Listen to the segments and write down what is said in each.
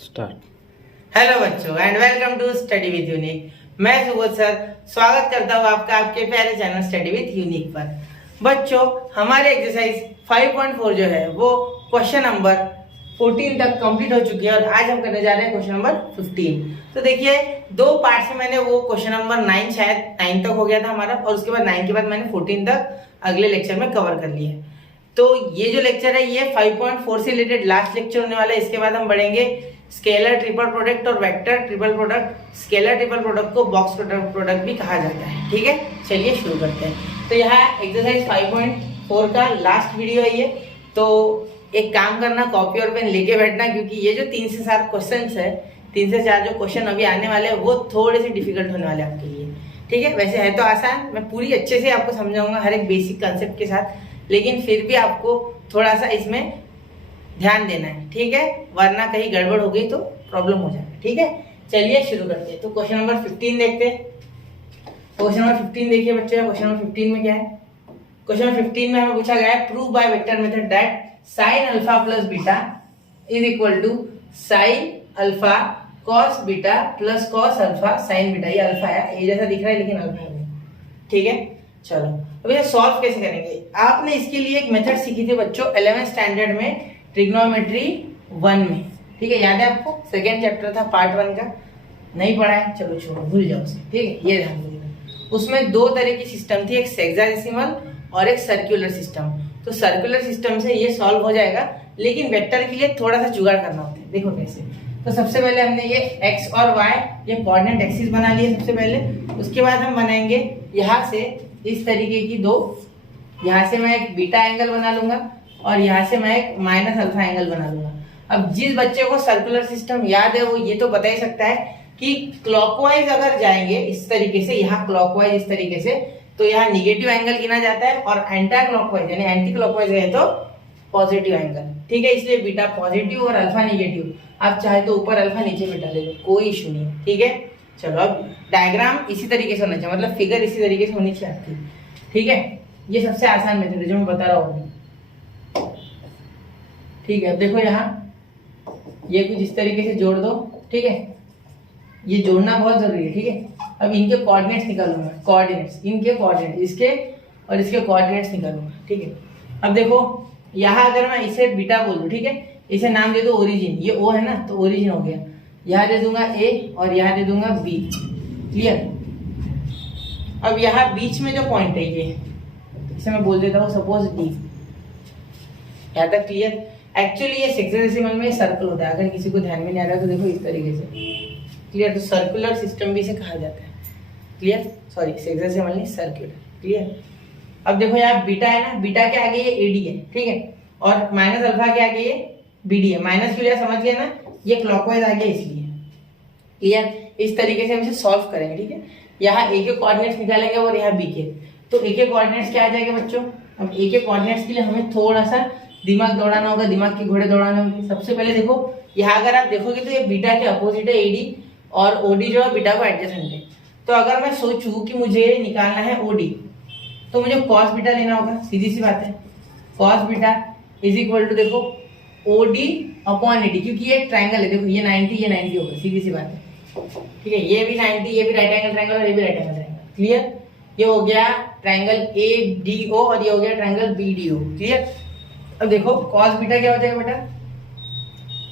Start. Hello बच्चों and welcome to study with unique. मैं Subodh sir स्वागत करता हूँ आपका आपके प्यारे चैनल स्टडी विद यूनिक पर। बच्चों हमारे एक्सरसाइज 5.4 जो है वो क्वेश्चन नंबर 14 तक कंप्लीट हो चुकी है और आज हम करने जा रहे हैं क्वेश्चन नंबर 15। तो देखिए दो पार्ट से मैंने वो क्वेश्चन नंबर 9 शायद 9 तक हो गया था हमारा और उसके बाद 9 के बाद मैंने 14 तक अगले लेक्चर में कवर कर लिया है। तो ये जो लेक्चर है ये 5.4 से रिलेटेड लास्ट लेक्चर होने वाला है। इसके बाद हम बढ़ेंगे स्केलर ट्रिपल प्रोडक्ट और vector triple product. Scalar triple product को बॉक्स प्रोडक्ट भी कहा जाता है। ठीक है, चलिए शुरू करते हैं। तो यहाँ एक्सरसाइज 5.4 का लास्ट वीडियो है ये। तो एक काम करना, कॉपी और पेन लेके बैठना, क्योंकि ये जो 3 से 7 क्वेश्चन है, 3 से 4 जो क्वेश्चन अभी आने वाले हैं वो थोड़े से डिफिकल्ट होने वाले हैं आपके लिए। ठीक है, वैसे है तो आसान, मैं पूरी अच्छे से आपको समझाऊंगा हर एक बेसिक कंसेप्ट के साथ, लेकिन फिर भी आपको थोड़ा सा इसमें ध्यान देना है। ठीक है, वरना कहीं गड़बड़ हो गई तो प्रॉब्लम हो जाएगा। ठीक है, चलिए शुरू करते हैं। तो क्वेश्चन नंबर 15 देखते हैं। क्वेश्चन नंबर 15 देखिए बच्चे, क्वेश्चन नंबर 15 में क्या है? क्वेश्चन नंबर 15 में हमें पूछा गया है prove by vector method that sine alpha plus beta is equal to sine alpha cos beta plus cos alpha sine beta. ये अल्फा है, ये जैसा दिख रहा है लेकिन अल्फा है। ठीक है, चलो अब इसे सॉल्व कैसे करेंगे? आपने इसके लिए एक मेथड सीखी थी बच्चों 11th स्टैंडर्ड में ट्रिग्नोमेट्री 1 में। ठीक है, याद है आपको? सेकेंड चैप्टर था पार्ट 1 का, नहीं पढ़ा है चलो छोड़ो, भूल जाओ उसे। ठीक है, ये ध्यान देना। उसमें 2 तरह की सिस्टम थी, एक हेक्साडेसिमल और एक सर्कुलर सिस्टम। तो सर्कुलर सिस्टम से ये सॉल्व हो जाएगा, लेकिन वेक्टर के लिए थोड़ा सा जुगाड़ करना होता है। देखो कैसे। तो सबसे पहले हमने ये x और y ये कोऑर्डिनेट एक्सिस बना लिए सबसे पहले। उसके बाद हम बनाएंगे यहाँ से इस तरीके की 2, यहाँ से मैं एक बीटा एंगल बना लूंगा और यहाँ से मैं एक माइनस अल्फा एंगल बना लूंगा। अब जिस बच्चे को सर्कुलर सिस्टम याद है वो ये तो बता ही सकता है कि क्लॉकवाइज अगर जाएंगे इस तरीके से, यहाँ क्लॉकवाइज इस तरीके से, तो यहाँ निगेटिव एंगल गिना जाता है, और एंटी क्लॉकवाइज यानी एंटी क्लॉकवाइज है तो पॉजिटिव एंगल। ठीक है, इसलिए बीटा पॉजिटिव और अल्फा निगेटिव। आप चाहे तो ऊपर अल्फा नीचे बीटा ले लो, कोई इशू नहीं है। ठीक है, चलो अब डायग्राम इसी तरीके से होना चाहिए, मतलब फिगर इसी तरीके से होनी चाहिए आपकी। ठीक है, ये सबसे आसान मेथड है जो मैं बता रहा हूँ। ठीक है, अब देखो यहाँ ये कुछ इस तरीके से जोड़ दो। ठीक है, ये जोड़ना बहुत जरूरी है। ठीक है, अब इनके कोऑर्डिनेट्स निकालूंगा, कोऑर्डिनेट्स इनके कोऑर्डिनेट इसके और इसके कोऑर्डिनेट्स निकालूंगा। ठीक है, अब देखो यहाँ अगर मैं इसे बीटा बोल दूं, ठीक है, इसे नाम दे दो ओरिजिन, ये ओ है ना, तो ओरिजिन हो गया। यहाँ दे दूंगा ए और यहाँ दे दूंगा बी। क्लियर? अब यहाँ बीच में जो पॉइंट है ये, इसे मैं बोल देता हूँ सपोज डी। यहाँ तक क्लियर? एक्चुअली ये हेक्साडेसिमल में सर्कल होता है, अगर किसी को ध्यान में नहीं आ रहा है तो देखो इस तरीके से। क्लियर? तो सर्कुलर सिस्टम भी इसे कहा जाता है। क्लियर? सॉरी, हेक्साडेसिमल नहीं, सर्कुलर। क्लियर? अब देखो यहाँ बीटा है ना, बीटा के आगे ये एडी है। ठीक है, और माइनस अल्फा के आगे ये बीडी है। माइनस क्यों लिया समझ गए ना, ये क्लॉकवाइज आ गया इसलिए। क्लियर? इस तरीके से हम इसे सॉल्व करेंगे। ठीक है, यहाँ ए के कोऑर्डिनेट्स निकालेंगे और यहाँ बी के। तो ए के कोऑर्डिनेट्स क्या आ जाएगा बच्चों? अब ए के कोऑर्डिनेट्स के लिए हमें थोड़ा सा दिमाग दौड़ाना होगा, दिमाग के घोड़े दौड़ाने होंगे। सबसे पहले देखो यहाँ अगर आप देखोगे तो ये बीटा के अपोजिट है एडी, और ओडी जो है बीटा को एडजेसेंट है। तो अगर मैं सोचूं कि मुझे निकालना है ओडी, तो मुझे कॉस बीटा लेना होगा। सीधी सी बात है, cos beta is equal to देखो ओडी अपॉन एडी, क्योंकि ये ट्राइंगल है। देखो ये 90 ये 90 होगा, सीधी सी बात है। ठीक है, ये भी 90, ये भी राइट एंगल ट्राइंगल और ये भी राइट एंगल ट्राइंगल। क्लियर? ये हो गया ट्राइंगल ए डी ओ और ये हो गया triangle B D O. Clear? अब देखो कॉस बीटा क्या हो जाएगा बेटा?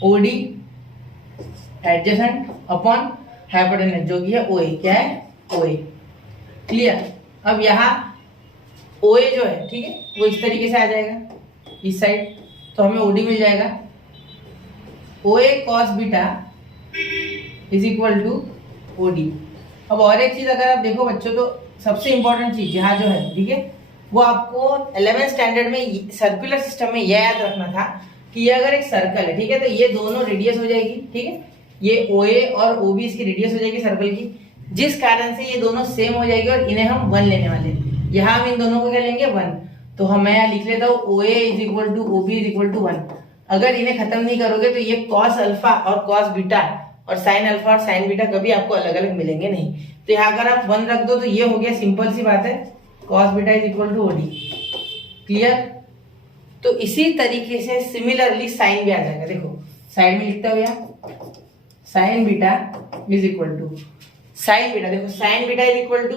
ओडी एडजेसेंट अपॉन हाइपोटेन्यूज जो कि है ओए। क्या है? ओए। क्लियर? अब यहाँ ओए जो है, ठीक है, वो इस तरीके से आ जाएगा इस साइड, तो हमें ओडी मिल जाएगा। OA cos beta is equal to OD. अब और एक चीज अगर आप देखो बच्चों, तो सबसे इंपॉर्टेंट चीज यहाँ जो है, ठीक है, वो आपको 11th स्टैंडर्ड में सर्कुलर सिस्टम में यह याद रखना था कि ये अगर एक सर्कल है, ठीक है, तो ये दोनों रेडियस हो जाएगी। ठीक है, ये ओए और ओबी इसकी रेडियस हो जाएगी सर्कल की, जिस कारण से ये दोनों सेम हो जाएगी और इन्हें हम 1 लेने वाले हैं। यहाँ हम इन दोनों को क्या लेंगे? 1। तो हम मैं यहाँ लिख लेता हूँ OA is equal to OB is equal to 1। अगर इन्हें खत्म नहीं करोगे तो ये कॉस अल्फा और कॉस बीटा और साइन अल्फा और साइन बीटा कभी आपको अलग अलग मिलेंगे नहीं। तो यहाँ अगर आप 1 रख दो तो ये हो गया, सिंपल सी बात है, cos beta is equal to OD. Clear? तो इसी तरीके से सिमिलरली साइन भी आ जाएगा। देखो साइड में लिखता हूँ यहाँ sine beta is equal to sine beta, देखो sine beta is equal to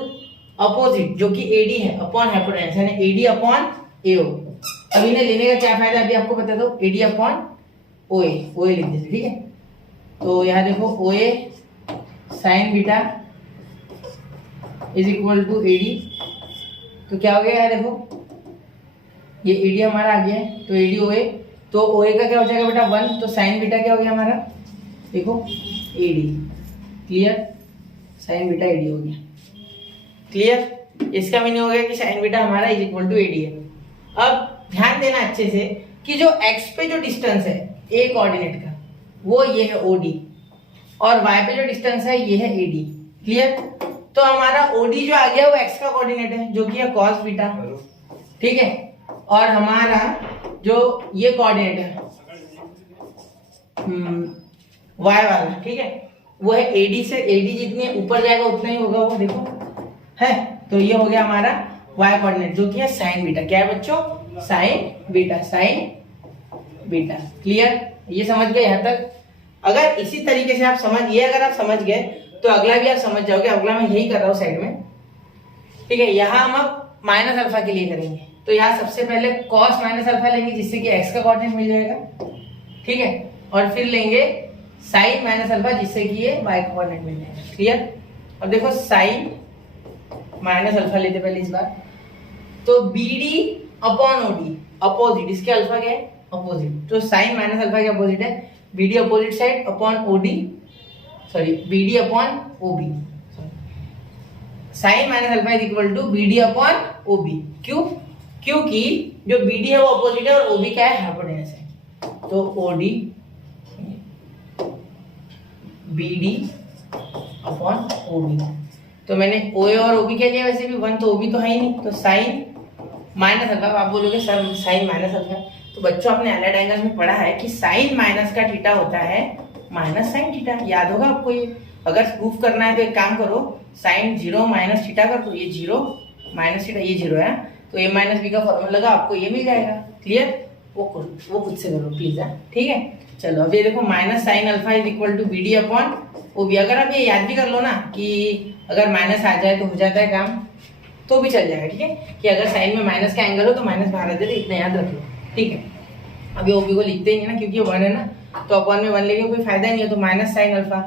opposite जो कि एडी है अपॉन हाइपोटेन्यूज यानी एडी अपॉन एओ। अब इन्हें लेने का क्या फायदा अभी आपको बता दो, एडी अपॉन ओए, ओए लिख दीजिए, ठीक है। तो यहाँ देखो OA sine beta is equal to AD, तो क्या हो गया यार, देखो ये एडी हमारा आ गया है, तो एडी ओए, तो ओए का क्या हो जाएगा बेटा 1, तो साइन बीटा क्या हो गया हमारा, देखो AD, clear, sine beta AD हो गया, क्लियर। इसका मीनिंग हो गया कि साइन बीटा हमारा इज इक्वल टू एडी है। अब ध्यान देना अच्छे से कि जो एक्स पे जो डिस्टेंस है ए कोऑर्डिनेट का वो ये है ओडी, और वाई पे जो डिस्टेंस है ये है एडी, क्लियर। तो हमारा ओडी जो आ गया वो एक्स का कोऑर्डिनेट है जो कि है कॉस बीटा, ठीक है, और हमारा जो ये कोऑर्डिनेट है वाई वाला, ठीक है, वो है एडी से, एडी जितने ऊपर जाएगा उतना ही होगा वो, देखो है, तो ये हो गया हमारा वाई कोऑर्डिनेट जो कि है साइन बीटा, क्या है बच्चों, sign beta, sign beta, clear. ये समझ गए यहाँ तक। अगर इसी तरीके से आप समझ, ये अगर आप समझ गए तो अगला भी आप समझ जाओगे। अगला मैं यही कर रहा हूँ साइड में, ठीक है। यहाँ हम अब माइनस अल्फा के लिए करेंगे, तो यहाँ सबसे पहले कॉस माइनस अल्फा लेंगे जिससे कि एक्स का कोऑर्डिनेट मिल जाएगा, ठीक है, और फिर लेंगे साइन माइनस अल्फा जिससे कि ये वाई का कोऑर्डिनेट मिल जाएगा, क्लियर। अब देखो साइन माइनस अल्फा लेते पहले इस बार, तो B D upon OD, opposite, इसके अल्फा क्या है, अपोजिट, तो साइन माइनस अल्फा के अपोजिट है B D opposite side upon OD, sorry B D upon OB, sine minus alpha is equal to B D upon OB, क्यों, क्योंकि जो B D है वो अपोजिट है और ओबी क्या है, हाइपोटेन्यूज है, तो OD B D upon OB, तो मैंने ओए और ओबी क्या लिया, वैसे भी 1 तो ओबी तो है ही नहीं, तो साइन माइनस अल्फा, आप बोलोगे सर साइन माइनस अल्फा, तो बच्चों आपने एलाइड एंगल में पढ़ा है कि साइन माइनस का थीटा होता है माइनस साइन थीटा, याद होगा आपको ये। अगर प्रूफ करना है तो एक काम करो, साइन 0 माइनस थीटा कर दो, ये 0 माइनस थीटा, ये 0 है, तो ए माइनस बी का फॉर्मूला लगा, आपको ये मिल जाएगा, क्लियर। वो खुद से करो प्लीज, ठीक है। चलो अब ये देखो minus sine alpha is equal to B D upon OB, अगर आप ये याद भी कर लो ना कि अगर माइनस आ जाए तो हो जाता है काम, तो भी चल जाएगा, ठीक है, कि अगर साइन में माइनस का एंगल हो तो माइनस बाहर आ जाए, इतना याद रख लो, ठीक है। अभी ओबी को लिखते ही नहीं ना क्योंकि ये 1 है ना, तो अपॉन में 1 लेके कोई फायदा नहीं है, तो माइनस साइन अल्फा,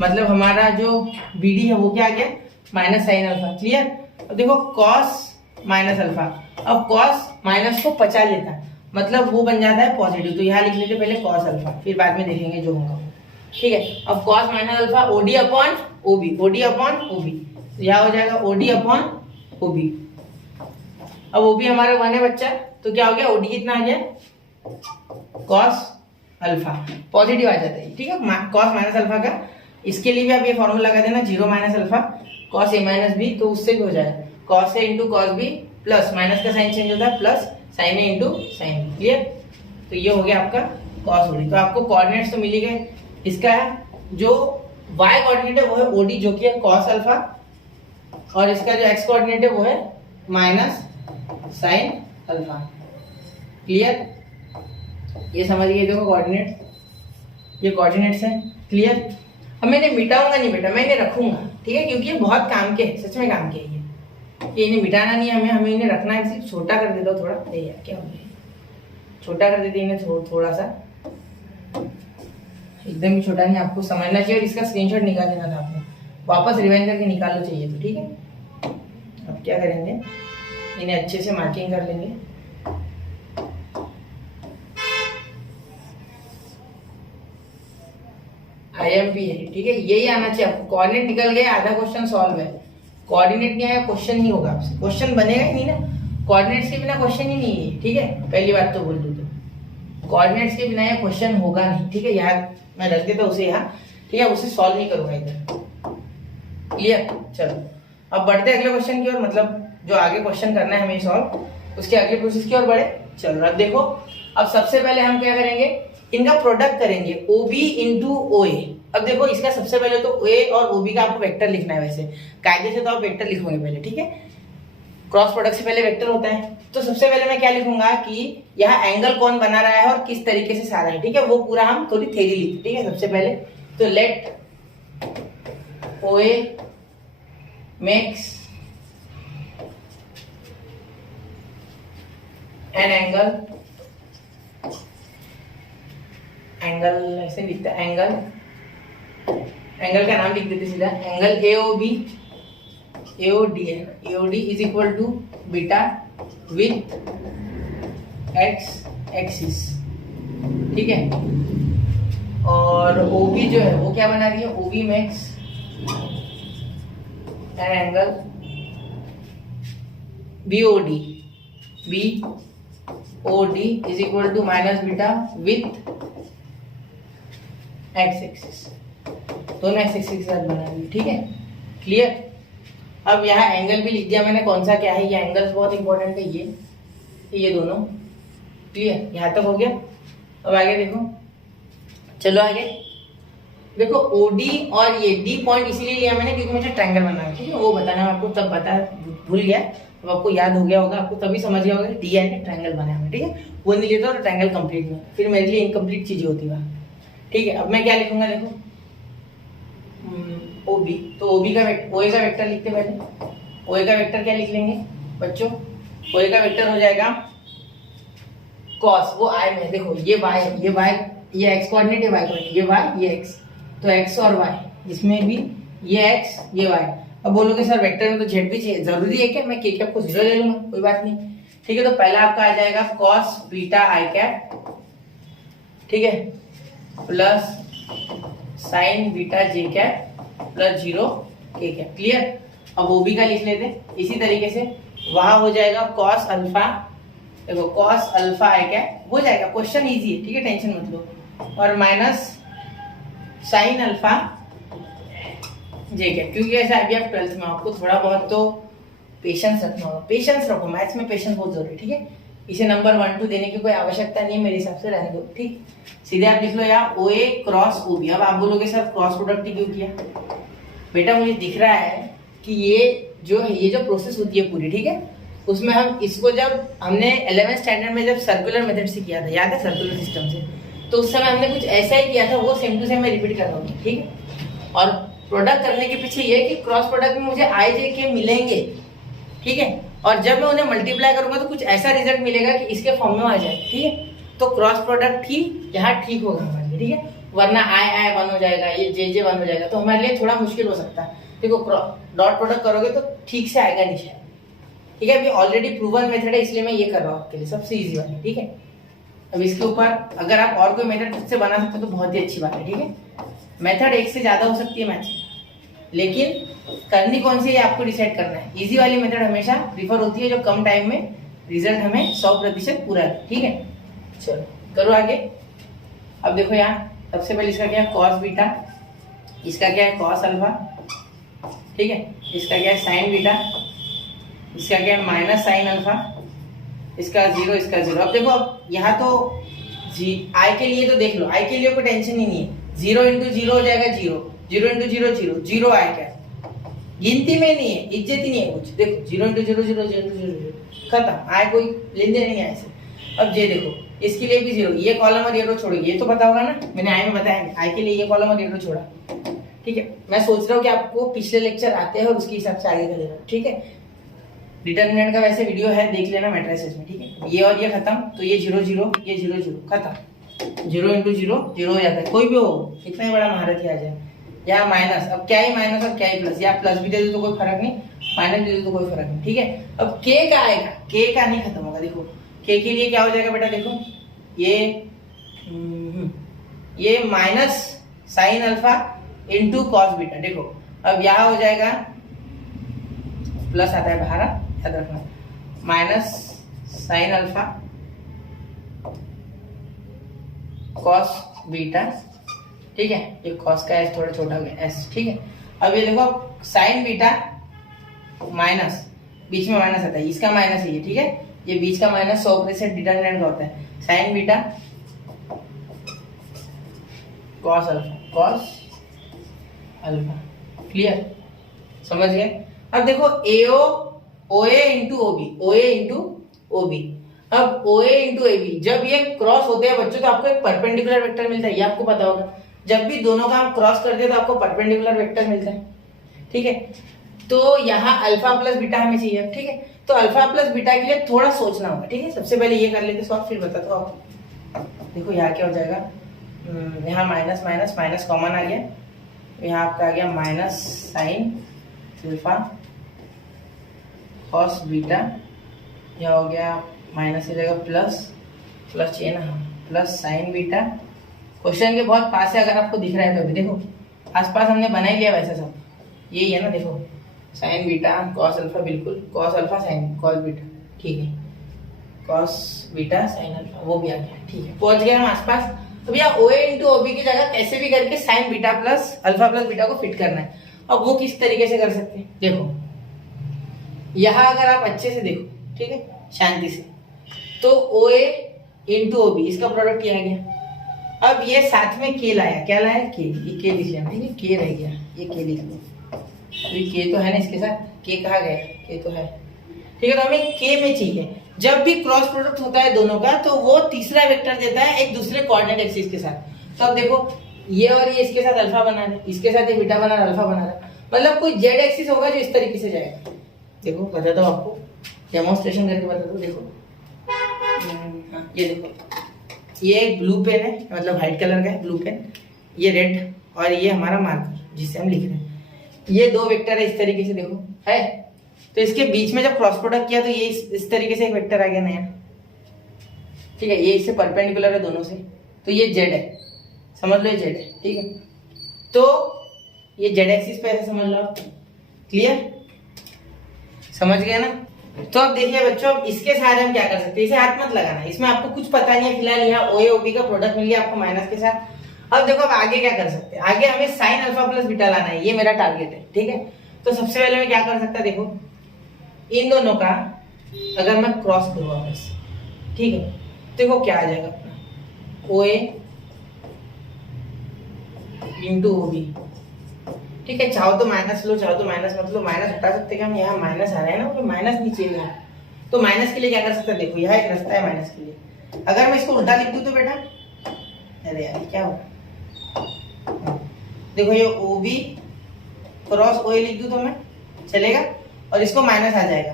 मतलब हमारा जो बी डी है वो क्या आ गया, माइनस साइन अल्फा, क्लियर। अब देखो कॉस माइनस अल्फा, अब कॉस माइनस को पचा लेता है, मतलब वो बन जाता है पॉजिटिव, तो यहाँ लिख लीजिए पहले कॉस अल्फा, फिर बाद में देखेंगे जो होगा, ठीक है। अब cos minus alpha OD upon OB, OD upon OB, तो यहाँ हो जाएगा ओडी अपॉन ओबी। अब ओबी हमारा 1 है बच्चा, तो क्या हो गया, ओडी कितना आ गया, कॉस अल्फा, पॉजिटिव आ जाता है, ठीक है, कॉस माइनस अल्फा का। इसके लिए भी आप ये फॉर्मूला लगा देना 0 minus alpha cos A minus B, तो उससे भी हो जाएगा cos A into cos B, plus minus का साइन चेंज होता है, plus sine A into sine B, clear. तो ये हो गया आपका कॉस ओडी। तो आपको कोऑर्डिनेट्स तो मिल ही गए। इसका जो वाई कोऑर्डिनेट है वो है ओडी जो कि है कॉस अल्फा, और इसका जो एक्स कोऑर्डिनेट है वो है माइनस साइन अल्फा, क्लियर। ये समझ गए, देखो कोऑर्डिनेट, ये कोऑर्डिनेट्स हैं, क्लियर। अब मैंने मिटाऊंगा नहीं बेटा, मैं इन्हें रखूंगा, ठीक है, क्योंकि ये बहुत काम के है, सच में काम के है ये इन्हें मिटाना नहीं है हमें इन्हें रखना है। सिर्फ छोटा कर देता हूँ थोड़ा, नहीं यार क्या हो गया, छोटा कर देते इन्हें थोड़ा सा, एकदम ही छोटा नहीं, आपको समझना चाहिए। और इसका स्क्रीनशॉट निकाल लेना था आपने, वापस रिवाइंड करके निकालना चाहिए, तो ठीक है। अब क्या करेंगे, इन्हें अच्छे से मार्किंग कर लेंगे, IMP है, ठीक है, यही आना चाहिए आपको। कोऑर्डिनेट निकल गए, आधा क्वेश्चन सॉल्व है। कोऑर्डिनेट नहीं आया, क्वेश्चन नहीं होगा आपसे, क्वेश्चन बनेगा ही नहीं ना, कोऑर्डिनेट्स के बिना क्वेश्चन ही नहीं है, ठीक है। पहली बात तो बोल दूं तो कोऑर्डिनेट्स के बिना ये क्वेश्चन होगा नहीं, ठीक है। यहाँ मैं रख देता उसे यहाँ, ठीक है, उसे सॉल्व नहीं करूंगा इधर, क्लियर। चलो अब बढ़ते अगले क्वेश्चन की ओर, मतलब जो आगे क्वेश्चन करना है हमें सॉल्व, उसके अगले प्रोसेस की ओर बढ़े। चलो अब देखो, अब सबसे पहले हम क्या करेंगे, इनका प्रोडक्ट करेंगे OB इंटू OA। अब देखो इसका सबसे पहले तो OA और OB का आपको वेक्टर लिखना है, वैसे कायदे से तो आप वेक्टर लिखोगे पहले, ठीक है, क्रॉस प्रोडक्ट से पहले वेक्टर होता है। तो सबसे पहले मैं क्या लिखूंगा कि यहाँ एंगल कौन बना रहा है और किस तरीके से सारा है, ठीक है, वो पूरा हम थोड़ी थ्योरी लिखते, ठीक है। सबसे पहले तो let OA makes an angle ऐसे लिखता है, एंगल का नाम लिख देते सीधा, एंगल AOB AOD है, AOD is equal to beta with X axis, ठीक है। और OB जो है वो क्या बना रही है, OB makes an angle BOD is equal to minus beta with X axis, दोनों एक्स एक्सिस के साथ बना रही है, ठीक है, क्लियर। अब यहाँ एंगल भी लिख दिया मैंने, कौन सा क्या है, ये एंगल्स बहुत इंपॉर्टेंट है, ये दोनों, क्लियर, यहाँ तक हो गया। अब आगे देखो, चलो आगे देखो, OD और ये D पॉइंट इसीलिए लिया मैंने क्योंकि मुझे ट्रायंगल बनाना है, ठीक है, वो बताना मैं आपको तब बता भूल गया, अब आपको याद हो गया होगा, आपको तभी समझ गया होगा कि D एंड ट्रायंगल बनाया, ठीक है, वो नहीं लेता तो ट्रायंगल कंप्लीट नहीं, फिर मेरे लिए इनकम्प्लीट चीजें होती है, ठीक है। अब मैं क्या लिखूंगा देखो, OB, तो OB का OA का वेक्टर लिखते पहले, OA का वेक्टर क्या लिख लेंगे बच्चों, OA का वेक्टर हो जाएगा cos, वो I में देखो, ये y, ये x कोऑर्डिनेट है, y कोऑर्डिनेट, ये y, ये x, तो x और y, इसमें भी ये x, ये y। अब बोलोगे सर वेक्टर में तो z भी चाहिए, जरूरी है क्या, मैं k कैप को 0 ले लूंगा, कोई बात नहीं, ठीक है। तो पहला आपका आ जाएगा cos बीटा i कैप, ठीक है, plus sign beta j cap plus 0 k cap, clear. अब OB का लिख लेते, इसी तरीके से वहां हो जाएगा cos अल्फा, देखो cos अल्फा i कैप हो जाएगा, क्वेश्चन इजी है, ठीक है, टेंशन मत लो, और minus sine alpha j cap, क्योंकि ऐसा अभी आप 12th में, आपको थोड़ा बहुत तो पेशेंस रखना होगा, पेशेंस रखो, मैथ्स में पेशेंस बहुत जरूरी है, ठीक है। इसे नंबर 1 2 देने की कोई आवश्यकता नहीं है मेरे हिसाब से, रहने दो, ठीक। सीधे आप लिख लो यहाँ OA क्रॉस OB। अब आप बोलोगे सर क्रॉस प्रोडक्ट क्यों किया, बेटा मुझे दिख रहा है कि ये जो प्रोसेस होती है पूरी, ठीक है, उसमें हम इसको जब हमने 11th स्टैंडर्ड में जब सर्कुलर मेथड से किया था, याद है, सर्कुलर सिस्टम से, तो उस समय हमने कुछ ऐसा ही किया था, वो सेम टू सेम मैं रिपीट कर रहा हूँ, ठीक है। और प्रोडक्ट करने के पीछे ये कि क्रॉस प्रोडक्ट में मुझे i j k मिलेंगे, ठीक है, और जब मैं उन्हें मल्टीप्लाई करूंगा तो कुछ ऐसा रिजल्ट मिलेगा कि इसके फॉर्म में आ जाए, ठीक है। तो क्रॉस प्रोडक्ट ही यहाँ ठीक होगा हमारे लिए, ठीक है, वरना i 1 हो जाएगा, ये j 1 हो जाएगा, तो हमारे लिए थोड़ा मुश्किल हो सकता है। देखो डॉट प्रोडक्ट करोगे तो ठीक से आएगा नहीं शायद, ठीक है। अभी ऑलरेडी प्रूवन मेथड है, इसलिए मैं ये कर रहा हूँ आपके लिए, सबसे ईजी वाली, ठीक है। अब इसके ऊपर अगर आप और कोई मेथड खुद से बना सकते हो तो बहुत ही अच्छी बात है, ठीक है। मेथड एक से ज्यादा हो सकती है मैथ्स में, लेकिन करनी कौन सी है आपको डिसाइड करना है। इजी वाली मेथड हमेशा प्रीफर होती है, जो कम टाइम में रिजल्ट हमें 100% पूरा है, ठीक है। चलो करो आगे। अब देखो यहाँ सबसे पहले इसका क्या है, कॉस बीटा, इसका क्या है कॉस अल्फा, ठीक है, इसका क्या है साइन बीटा, इसका क्या है माइनस साइन अल्फा, इसका 0, इसका 0। अब देखो, अब यहाँ तो आई के लिए तो देख लो, आई के लिए कोई टेंशन ही नहीं है, 0 इंटू 0 हो जाएगा 0, 0 इंटू 0 0, 0 आई क्या गिनती में नहीं है, इज्जत ही नहीं है कुछ, देखो 0 इंटू 0 0 0 0 खत्म, आए कोई लेन देन नहीं है ऐसे। अब ये देखो इसके लिए भी 0, ये कॉलम और ये रो छोड़ोगे, ये तो पता होगा ना, मैंने आई में बताया, आई के लिए ये कॉलम और ये रो छोड़ा, ठीक है। मैं सोच रहा हूँ कि आपको पिछले लेक्चर आते हैं और उसके हिसाब से आगे करेगा, ठीक है। डिटर्मिनेंट का वैसे वीडियो है, देख लेना मैट्रिसेस में, ठीक है। ये और ये खत्म, तो ये 0 0, ये 0 0 खत्म, 0 इंटू 0 0 हो जाता है, कोई भी हो, इतना ही बड़ा महारत ही आ जाए। यहाँ माइनस, अब क्या ही माइनस और क्या ही प्लस, या प्लस भी दे दो तो कोई फर्क नहीं, माइनस दे दो तो कोई फर्क नहीं, ठीक है। अब k का आएगा, k का नहीं खत्म होगा, देखो k के लिए क्या हो जाएगा बेटा, देखो ये minus sine alpha into cos beta, देखो अब यहाँ हो जाएगा प्लस आता है बाहर, याद रखना, minus sine alpha cos beta, ठीक है, ये कॉस का एस थोड़ा छोटा हो गया एस, ठीक है। अब ये देखो साइन बीटा माइनस, बीच में माइनस आता है, इसका माइनस ये, ठीक है, ये बीच का माइनस 100% डिटर्मिनेंट का होता है, sign beta cos alpha, cos alpha, clear, समझ गए। अब देखो AO OA into OB, OA into OB, अब OA इंटू AB जब ये क्रॉस होते हैं बच्चों तो आपको एक परपेंडिकुलर वेक्टर मिलता है, ये आपको पता होगा, जब भी दोनों का हम क्रॉस करते हैं तो आपको परपेंडिकुलर वेक्टर मिलता है, ठीक है। तो यहाँ अल्फा प्लस बीटा हमें चाहिए, ठीक है। तो अल्फा प्लस बीटा के लिए थोड़ा सोचना होगा, ठीक है। सबसे पहले ये कर लेते सॉल्व, फिर बताता हूँ आपको। देखो यहाँ क्या हो जाएगा, यहाँ माइनस माइनस माइनस कॉमन आ गया, यहाँ आपका आ गया minus sine alpha cos beta, यह हो गया माइनस की जगह प्लस, प्लस चाहिए ना, प्लस साइन बीटा। क्वेश्चन के बहुत पास है, अगर आपको दिख रहा है तो अभी देखो आसपास हमने बना ही लिया वैसे सब, यही है ना। देखो साइन बीटा कॉस अल्फा, बिल्कुल cos alpha sine cos beta, ठीक है, कॉस बीटा साइन अल्फा, वो भी आ गया, ठीक है, पहुंच गए हम आसपास। तो भैया OA इंटू OB की जगह कैसे भी करके sign beta plus alpha plus beta को फिट करना है। अब वो किस तरीके से कर सकते हैं, देखो यहाँ अगर आप अच्छे से देखो, ठीक है, शांति से, तो OA इंटू OB इसका प्रोडक्ट किया गया। अब ये साथ में के लाया, क्या लाया, के, ये के लिख लिया, ठीक है, के रह गया, ये के लिख लिया, अभी के तो है ना इसके साथ, के कहाँ गया, के तो है, ठीक है। तो हमें के में चाहिए, जब भी क्रॉस प्रोडक्ट होता है दोनों का तो वो तीसरा वेक्टर देता है एक दूसरे कोऑर्डिनेट एक्सिस के साथ। तो अब देखो ये और ये इसके साथ अल्फा बना रहे, इसके साथ ये बीटा बना रहा, अल्फा बना रहा, मतलब कोई जेड एक्सिस होगा जो इस तरीके से जाएगा। देखो बताता हूँ आपको, डेमोन्स्ट्रेशन करके बताता हूँ। देखो ये देखो, ये एक ब्लू पेन है, मतलब व्हाइट कलर का है ब्लू पेन, ये रेड, और ये हमारा मार्कर जिससे हम लिख रहे हैं। ये दो वेक्टर है इस तरीके से, देखो है। तो इसके बीच में जब क्रॉस प्रोडक्ट किया तो ये इस तरीके से एक वेक्टर आ गया नया, ठीक है, ये इससे परपेंडिकुलर है दोनों से, तो ये जेड है, समझ लो ये जेड है, ठीक है। तो ये जेड एक्सिस पे ऐसे समझ लो आप, क्लियर, समझ गए ना। तो अब देखिए बच्चों, अब इसके सहारे हम क्या कर सकते हैं, इसे हाथ मत लगाना, इसमें आपको कुछ पता नहीं है, फिलहाल यहाँ OA OB का प्रोडक्ट मिल गया आपको माइनस के साथ। अब देखो अब आगे क्या कर सकते हैं, आगे हमें साइन अल्फा प्लस बीटा लाना है, ये मेरा टारगेट है, ठीक है। तो सबसे पहले मैं क्या कर सकता है, देखो इन दोनों का अगर मैं क्रॉस करूँ इससे, ठीक है, देखो क्या आ जाएगा अपना OA इंटू OB, ठीक है। चाहो तो माइनस लो, चाहो तो माइनस मत लो, माइनस हटा सकते हैं हम, यहाँ माइनस आ रहा है ना, तो माइनस नीचे है, तो माइनस के लिए क्या कर सकते हैं, देखो यहाँ एक रास्ता है माइनस के लिए। अगर मैं इसको उल्टा लिख दूं तो बेटा, अरे यार क्या होगा, देखो ये OB क्रॉस OA लिख दूं तो मैं चलेगा, और इसको माइनस आ जाएगा,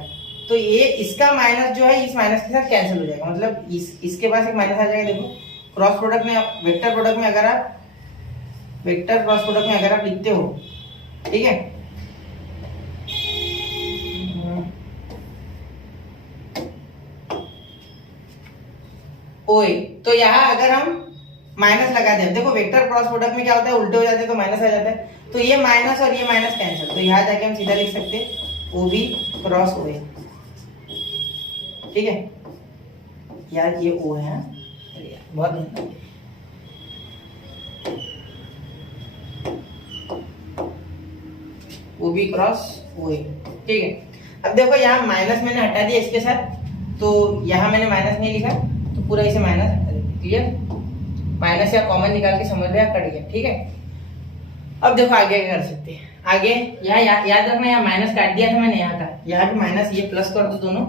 तो ये इसका माइनस जो है इस माइनस के साथ कैंसिल हो जाएगा, मतलब इसके पास एक माइनस आ जाएगा। देखो क्रॉस प्रोडक्ट में, वेक्टर प्रोडक्ट में अगर आप, वेक्टर क्रॉस प्रोडक्ट में अगर आप लिखते हो, ठीक है, OA, तो यहाँ अगर हम माइनस लगा दें, देखो वेक्टर क्रॉस प्रोडक्ट में क्या होता है, उल्टे हो जाते हैं तो माइनस आ जाता है, तो ये माइनस और ये माइनस कैंसिल, तो यहाँ जाके हम सीधा लिख सकते हैं OB क्रॉस OA, ठीक है यार, ये O है, अरे यार बहुत मेहनत, OB क्रॉस OA, ठीक है। अब देखो यहाँ माइनस मैंने हटा दिया इसके साथ, तो यहाँ मैंने माइनस नहीं लिखा, तो पूरा इसे माइनस हटा दिया, क्लियर, माइनस या कॉमन निकाल के समझ रहे हैं, कट गया, ठीक है। अब देखो आगे क्या कर सकते हैं, आगे यहाँ याद रखना, यहाँ माइनस काट दिया था मैंने, यहाँ का यहाँ पे माइनस, ये प्लस कर दो दोनों,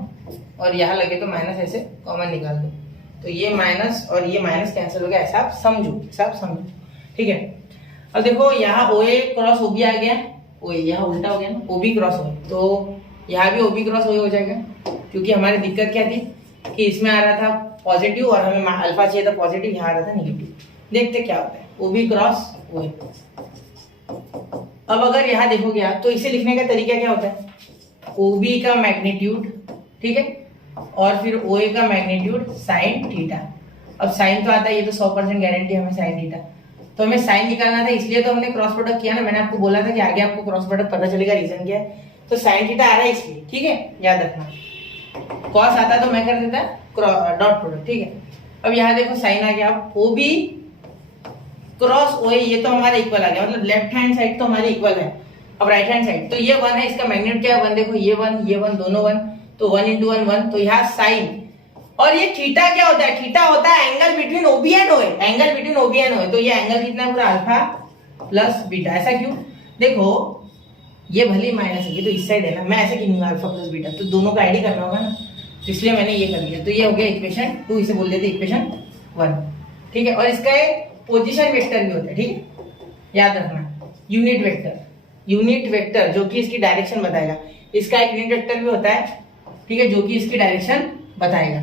और यहाँ लगे तो माइनस ऐसे कॉमन निकाल दो, तो ये माइनस और ये माइनस कैंसिल हो गया, ऐसा आप समझो, ठीक है। अब देखो यहाँ OA क्रॉस OB आ गया, OA यहाँ उल्टा हो गया ना, OB क्रॉस OA, तो यहाँ भी OB क्रॉस OA हो जाएगा, क्योंकि हमारी दिक्कत क्या थी कि इसमें आ रहा था पॉजिटिव और हमें अल्फा चाहिए था पॉजिटिव, यहाँ आ रहा था नेगेटिव। देखते क्या होता है, OB क्रॉस OA। अब अगर यहाँ देखोगे आप, तो इसे लिखने का तरीका क्या होता है, OB का मैग्नीट्यूड, ठीक है, और फिर OA का मैग्नीट्यूड साइन थीटा। अब साइन तो आता है, ये तो 100% गारंटी है हमें साइन थीटा, तो हमें साइन निकालना था, इसलिए तो हमने क्रॉस प्रोडक्ट किया ना, मैंने आपको बोला था कि आगे आपको क्रॉस प्रोडक्ट पता चलेगा, रीजन क्या है, तो साइन थीटा आ रहा है इसलिए, ठीक है, याद रखना। कॉस आता तो मैं कर देता डॉट प्रोडक्ट, ठीक है। अब यहाँ देखो साइन आ गया, OB क्रॉस OA, ये तो हमारा इक्वल आ गया, मतलब लेफ्ट हैंड साइड तो हमारी इक्वल है। अब राइट हैंड साइड, तो ये 1 है, इसका मैग्नीट्यूड क्या है 1, देखो ये 1 दोनों 1, तो 1 × 1 1, तो यहाँ साइन, और ये थीटा क्या होता है, थीटा होता है angle between OB and OA, angle between OB and OA, तो ये एंगल कितना है पूरा अल्फा प्लस बीटा। ऐसा क्यों, देखो ये भले माइनस है, ये तो इस साइड है ना, मैं ऐसे क्यों अल्फा प्लस बीटा, तो दोनों का आईडी करना होगा ना, तो इसलिए मैंने ये कर लिया। तो ये हो गया इक्वेशन 2, इसे बोल देते इक्वेशन 1, ठीक है। और इसका एक पोजीशन वेक्टर भी होता है, ठीक है। याद रखना यूनिट वेक्टर जो कि इसकी डायरेक्शन बताएगा, इसका एक यूनिट वेक्टर भी होता है, ठीक है, जो कि इसकी डायरेक्शन बताएगा।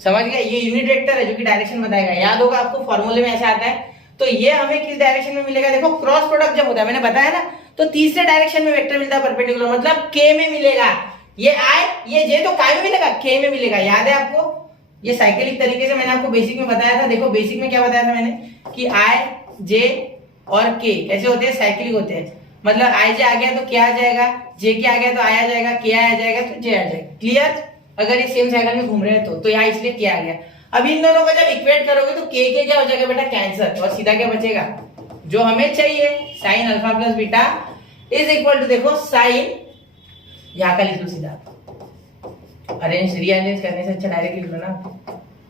समझ गया, ये यूनिट वेक्टर है जो कि डायरेक्शन बताएगा। याद होगा आपको फॉर्मूले में ऐसा आता है। तो ये हमें किस डायरेक्शन में मिलेगा, देखो क्रॉस प्रोडक्ट जब होता है, मैंने बताया ना, तो तीसरे डायरेक्शन में वेक्टर मिलता है परपेंडिकुलर, मतलब के में मिलेगा। ये आई ये जे तो काय में मिलेगा, के में मिलेगा। याद है आपको, ये साइक्लिक तरीके से मैंने आपको बेसिक में बताया था। देखो बेसिक में क्या बताया था मैंने कि आई जे और के कैसे होते हैं, साइक्लिक होते हैं। मतलब आई जे आ गया तो क्या आ जाएगा, जे के आ गया तो आई आ जाएगा, के आ जाएगा तो जे आ जाएगा। क्लियर, अगर ये सेम साइकिल में घूम रहे हैं तो यहाँ इसलिए के आ गया। अब इन दोनों को जब इक्वेट करोगे तो के क्या हो जाएगा बेटा, कैंसर, और सीधा क्या बचेगा, जो हमें चाहिए, sine alpha plus beta is equal to, देखो साइन, यहाँ का लिख लो सीधा, रीअरेंज करने से अच्छा डायरेक्ट लिख लो ना,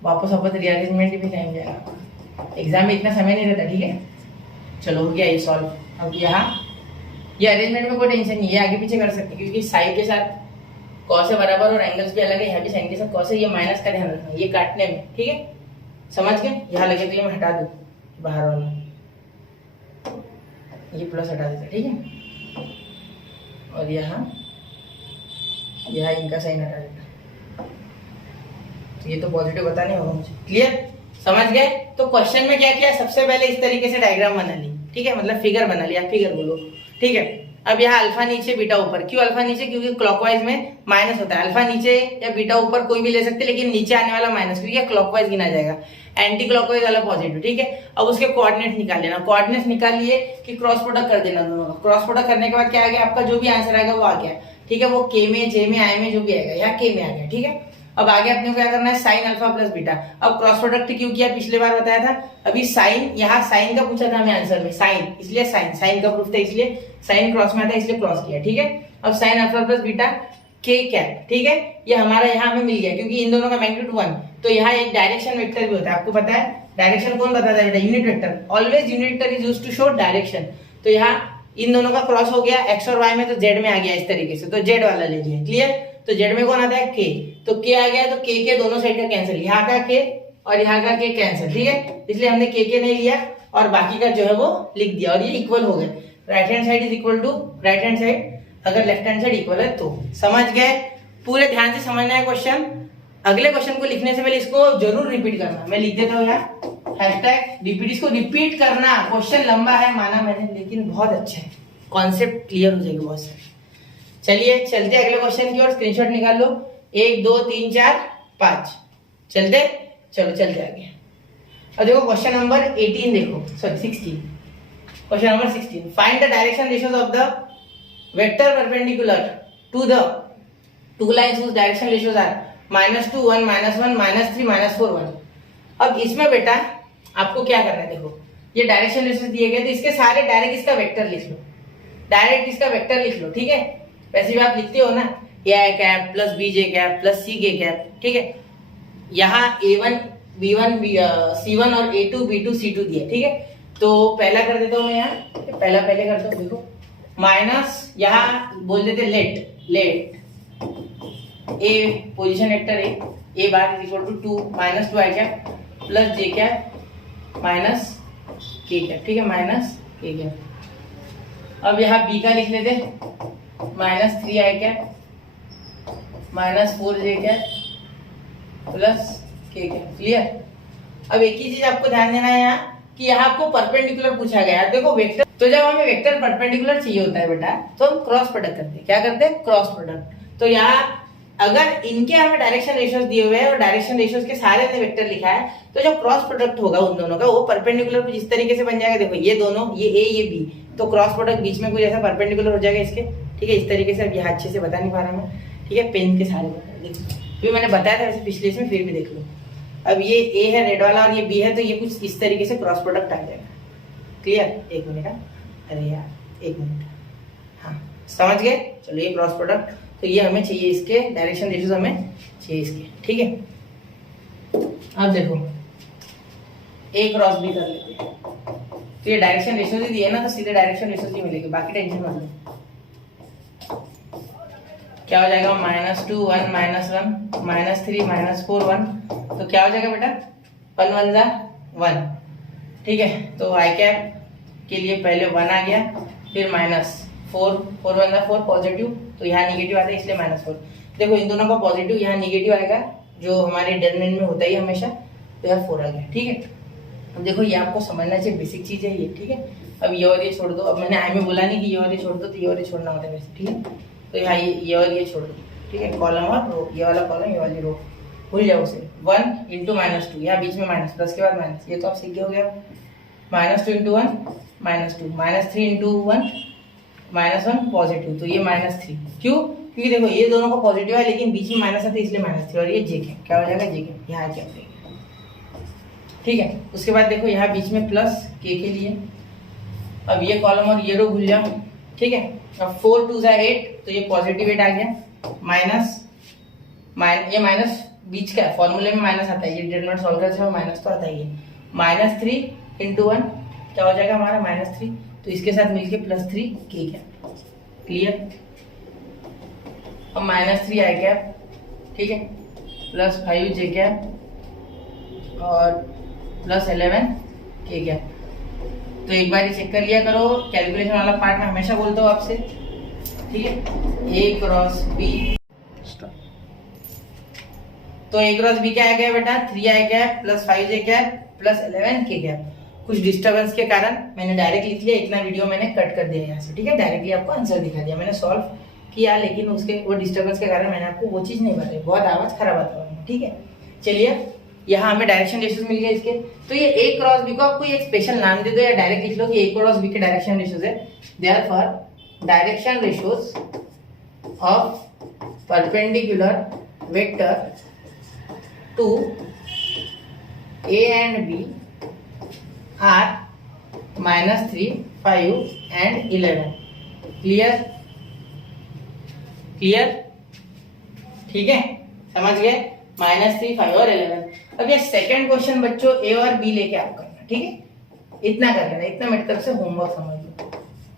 वापस रीअरेंजमेंट भी टाइम जाएगा, एग्जाम में इतना समय नहीं रहता। ठीक है, चलो हो गया ये सॉल्व। अब यहाँ ये अरेंजमेंट में कोई टेंशन नहीं है, आगे पीछे कर सकते क्योंकि साइन के साथ कॉस है बराबर और एंगल्स भी अलग है। यहाँ भी साइन के साथ कॉस है, ये माइनस का ध्यान रखना, ये काटने में। ठीक है, समझ गए, यहाँ लगे तो ये मैं हटा दूं बाहर वाला, ये प्लस हटा देता। ठीक है, और यहाँ इनका साइन हटा देता, तो ये तो पॉजिटिव बताने होगा मुझे। क्लियर, समझ गए। तो क्वेश्चन में क्या किया, सबसे पहले इस तरीके से डायग्राम बना ली, ठीक है, मतलब फिगर बना लिया, फिगर बोलो। ठीक है, अब यहाँ अल्फा नीचे बीटा ऊपर, क्यों अल्फा नीचे, क्योंकि क्लॉकवाइज में माइनस होता है। अल्फा नीचे या बीटा ऊपर कोई भी ले सकते, लेकिन नीचे आने वाला माइनस, क्योंकि क्लॉकवाइज गिना जाएगा, एंटी क्लॉकवाइज वाला पॉजिटिव। ठीक है, अब उसके कोऑर्डिनेट निकाल लेना, कोऑर्डिनेट निकाल लिए कि क्रॉस प्रोडक्ट कर देना दोनों का। क्रॉस प्रोडक्ट करने के बाद क्या आ गया, आपका जो भी आंसर आएगा वो आ गया। ठीक है, वो के में, जे में, आई में जो भी आएगा, यहाँ के में आ गया। ठीक है, अब आगे अपने को क्या करना है, साइन अल्फा प्लस बीटा। अब क्रॉस प्रोडक्ट क्यों किया, पिछले बार बताया था। अभी साइन, यहाँ साइन का पूछा था हमें आंसर में, साइन, इसलिए साइन का प्रूफ था, इसलिए साइन क्रॉस में आता है, इसलिए क्रॉस किया। ठीक है, अब साइन अल्फा प्लस बीटा के कैप। ठीक है, ये हमारा यहाँ हमें मिल गया, क्योंकि इन दोनों का मैग्नीट्यूड 1, तो यहाँ एक डायरेक्शन वेक्टर भी होता है, आपको पता है। डायरेक्शन कौन बताता है बेटा, unit vector. Always unit vector is used to show direction. तो यहाँ इन दोनों का क्रॉस हो गया, एक्स और वाई में, तो जेड में आ गया इस तरीके से, तो जेड वाला ले लिया। क्लियर, तो जेड में कौन आता है, के, तो के आ गया, तो के दोनों साइड का कैंसिल, यहाँ का के और यहाँ का के कैंसिल। ठीक है, इसलिए हमने के नहीं लिया और बाकी का जो है वो लिख दिया, और ये इक्वल हो गए। Right hand side is equal to right hand side, अगर लेफ्ट हैंड साइड इक्वल है तो। समझ गए, पूरे ध्यान से समझना है क्वेश्चन। अगले क्वेश्चन को लिखने से पहले इसको जरूर रिपीट करना, मैं लिख देता हूँ यहाँ हैशटैग रिपीट, इसको रिपीट करना। क्वेश्चन लंबा है माना मैंने, लेकिन बहुत अच्छा है, कॉन्सेप्ट क्लियर हो जाएगा बहुत सारे। चलिए चलते अगले क्वेश्चन की ओर, स्क्रीनशॉट निकाल लो, 1 2 3 4 5, चलते, चलो चलते आगे। अब देखो क्वेश्चन नंबर 18, देखो sorry 16, question number 16, find the direction ratios of the vector perpendicular to the two lines whose direction ratios are -2 1 -1 -3 -4 1। अब इसमें बेटा आपको क्या करना है, देखो ये डायरेक्शन रेशियोज दिए गए, तो इसके सारे डायरेक्ट इसका वेक्टर लिख लो, डायरेक्ट इसका वेक्टर लिख लो। ठीक है, वैसे भी आप लिखते हो ना, A cap plus B J cap plus C K cap. ठीक है, यहाँ A1 B1 C1 और A2 B2 C2 दिया। ठीक है, तो पहला कर देता हूँ मैं यहाँ, पहले करता हूँ, देखो माइनस, यहाँ बोल देते let A position vector A bar is equal to 2 -2 I cap plus J cap minus K cap. ठीक है, माइनस के कैप। अब यहाँ बी का लिख लेते, -3 आई कैप -4 जे कैप प्लस के कैप। क्लियर, अब एक ही चीज आपको ध्यान देना है यहाँ कि यहाँ आपको परपेंडिकुलर पूछा गया है। देखो वेक्टर, तो जब हमें वेक्टर परपेंडिकुलर चाहिए होता है बेटा, तो हम क्रॉस प्रोडक्ट करते हैं। क्या करते हैं, क्रॉस प्रोडक्ट। तो यहाँ अगर इनके हमें डायरेक्शन रेशियोज दिए हुए हैं और डायरेक्शन रेशियोज के सारे ने वेक्टर लिखा है, तो जो क्रॉस प्रोडक्ट होगा उन दोनों का, वो परपेंडिकुलर कुछ इस तरीके से बन जाएगा। देखो ये दोनों, ये ए ये बी, तो क्रॉस प्रोडक्ट बीच में कुछ ऐसा परपेंडिकुलर हो जाएगा इसके। ठीक है, इस तरीके से। अब यहाँ अच्छे से बता नहीं पा रहा मैं, ठीक है, पेन के सारे भी मैंने बताया था वैसे पिछले इसमें, फिर भी देख लो। अब ये ए है रेड वाला और ये बी है, तो ये कुछ इस तरीके से क्रॉस प्रोडक्ट आ जाएगा। क्लियर, एक मिनट, अरे यार एक मिनट, हाँ समझ गए। चलो ये क्रॉस प्रोडक्ट, तो ये हमें चाहिए, इसके डायरेक्शन रेशियोज हमें चाहिए इसके। ठीक है, अब देखो ए क्रॉस बी कर लेते हैं, तो ये डायरेक्शन रेशियोज ही दिए ना, तो सीधे डायरेक्शन रेशियोज ही मिलेगी, बाकी टेंशन मत लो। क्या हो जाएगा, -2 1 -1 -3 -4 1, तो क्या हो जाएगा बेटा, 1 1 जा 1। ठीक है, तो आई कैप के लिए पहले 1 आ गया, फिर -4, 4 1 4 पॉजिटिव, तो यहाँ निगेटिव आता है इसलिए -4। देखो इन दोनों का पॉजिटिव यहाँ निगेटिव आएगा, जो हमारे डिटरमिनेंट में होता ही हमेशा, तो यहाँ 4 आ गया। ठीक है, अब देखो ये आपको समझना चाहिए, बेसिक चीज है ये। ठीक है, अब ये और ये छोड़ दो। अब मैंने आई में बोला नहीं कि ये और ये छोड़ दो, तो ये और ये छोड़ना होता है वैसे। ठीक है, तो यहाँ ये और ये छोड़ दो। ठीक है, कॉलम और रो, ये वाला कॉलम ये वाली रो, भूल जाओ उसे। 1 × -2, यहाँ बीच में माइनस, प्लस के बाद माइनस, ये तो आप सीख गए हो गया। -2 × 1 -2, -3 × 1 -1 पॉजिटिव, तो ये -3। क्यों? क्योंकि देखो ये दोनों का पॉजिटिव है लेकिन बीच में माइनस है इसलिए -3, और ये जे क्या हो जाएगा, जे यहाँ क्या हो जाएगा। ठीक है, उसके बाद देखो यहाँ बीच में प्लस के लिए, अब ये कॉलम और ये रो भूल जाओ। ठीक है, अब 4 2 8, तो ये पॉजिटिव 8 आ गया, ये माइनस बीच का फॉर्मूले में माइनस आता है, ये डिटरमिनेंट सॉल्व करते हैं माइनस तो आता ही है। -3 × 1 क्या हो जाएगा हमारा, -3, तो इसके साथ मिलके +3 के क्या, क्लियर। अब -3 आई कैप, ठीक है, +5 जे कैप और +11 के क्या। तो एक बार ही चेक कर लिया करो, कैलकुलेशन वाला पार्ट में हमेशा बोलता हूँ आपसे। ठीक है, A क्रॉस B, तो A क्रॉस B क्या आ गया बेटा, 3 आ गया, +5 जे कैप +11 के कैप। कुछ डिस्टर्बेंस के कारण मैंने डायरेक्ट लिख लिया, इतना वीडियो मैंने कट कर दिया यहाँ से। ठीक है, डायरेक्टली आपको आंसर दिखा दिया, मैंने सॉल्व किया, लेकिन उसके वो डिस्टर्बेंस के कारण मैंने आपको वो चीज नहीं बताई, बहुत आवाज खराब आता है। ठीक है, चलिए यहाँ हमें डायरेक्शन रेशियोज मिल गए इसके, तो ये A क्रॉस B को आप कोई एक स्पेशल नाम दे दो या डायरेक्ट लिख लो कि A क्रॉस B के डायरेक्शन रेशियोज है। Therefore direction ratios of perpendicular vector to A and B are -3, 5 and 11। Clear? ठीक है, समझ गए, -3, 5 और 11। अब ये सेकंड क्वेश्चन बच्चों A और B लेके आप करना। ठीक है, इतना कर लेना, इतना मेरी तरफ से होमवर्क समझ लो।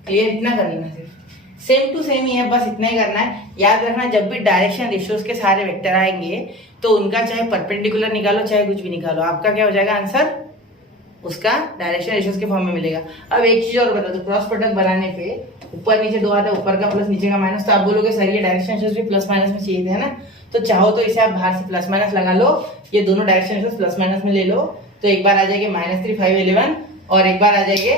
क्लियर, इतना कर लेना, सिर्फ सेम टू सेम ही है, बस इतना ही करना है। याद रखना, जब भी डायरेक्शन रेशियोज के सारे वेक्टर आएंगे तो उनका चाहे परपेंडिकुलर निकालो चाहे कुछ भी निकालो, आपका क्या हो जाएगा आंसर, उसका डायरेक्शन रेशियोज के फॉर्म में मिलेगा। अब एक चीज और बता दो, क्रॉस प्रोडक्ट बनाने पे ऊपर नीचे 2 आता है, ऊपर का प्लस नीचे का माइनस, तो आप बोलोगे सर ये डायरेक्शन रेशियोज भी प्लस माइनस में चाहिए थे, है ना। तो चाहो तो इसे आप बाहर से प्लस माइनस लगा लो, ये दोनों डायरेक्शन रेशियोज प्लस माइनस में ले लो, तो एक बार आ जाएगी -3, 5, 11, और एक बार आ जाएंगे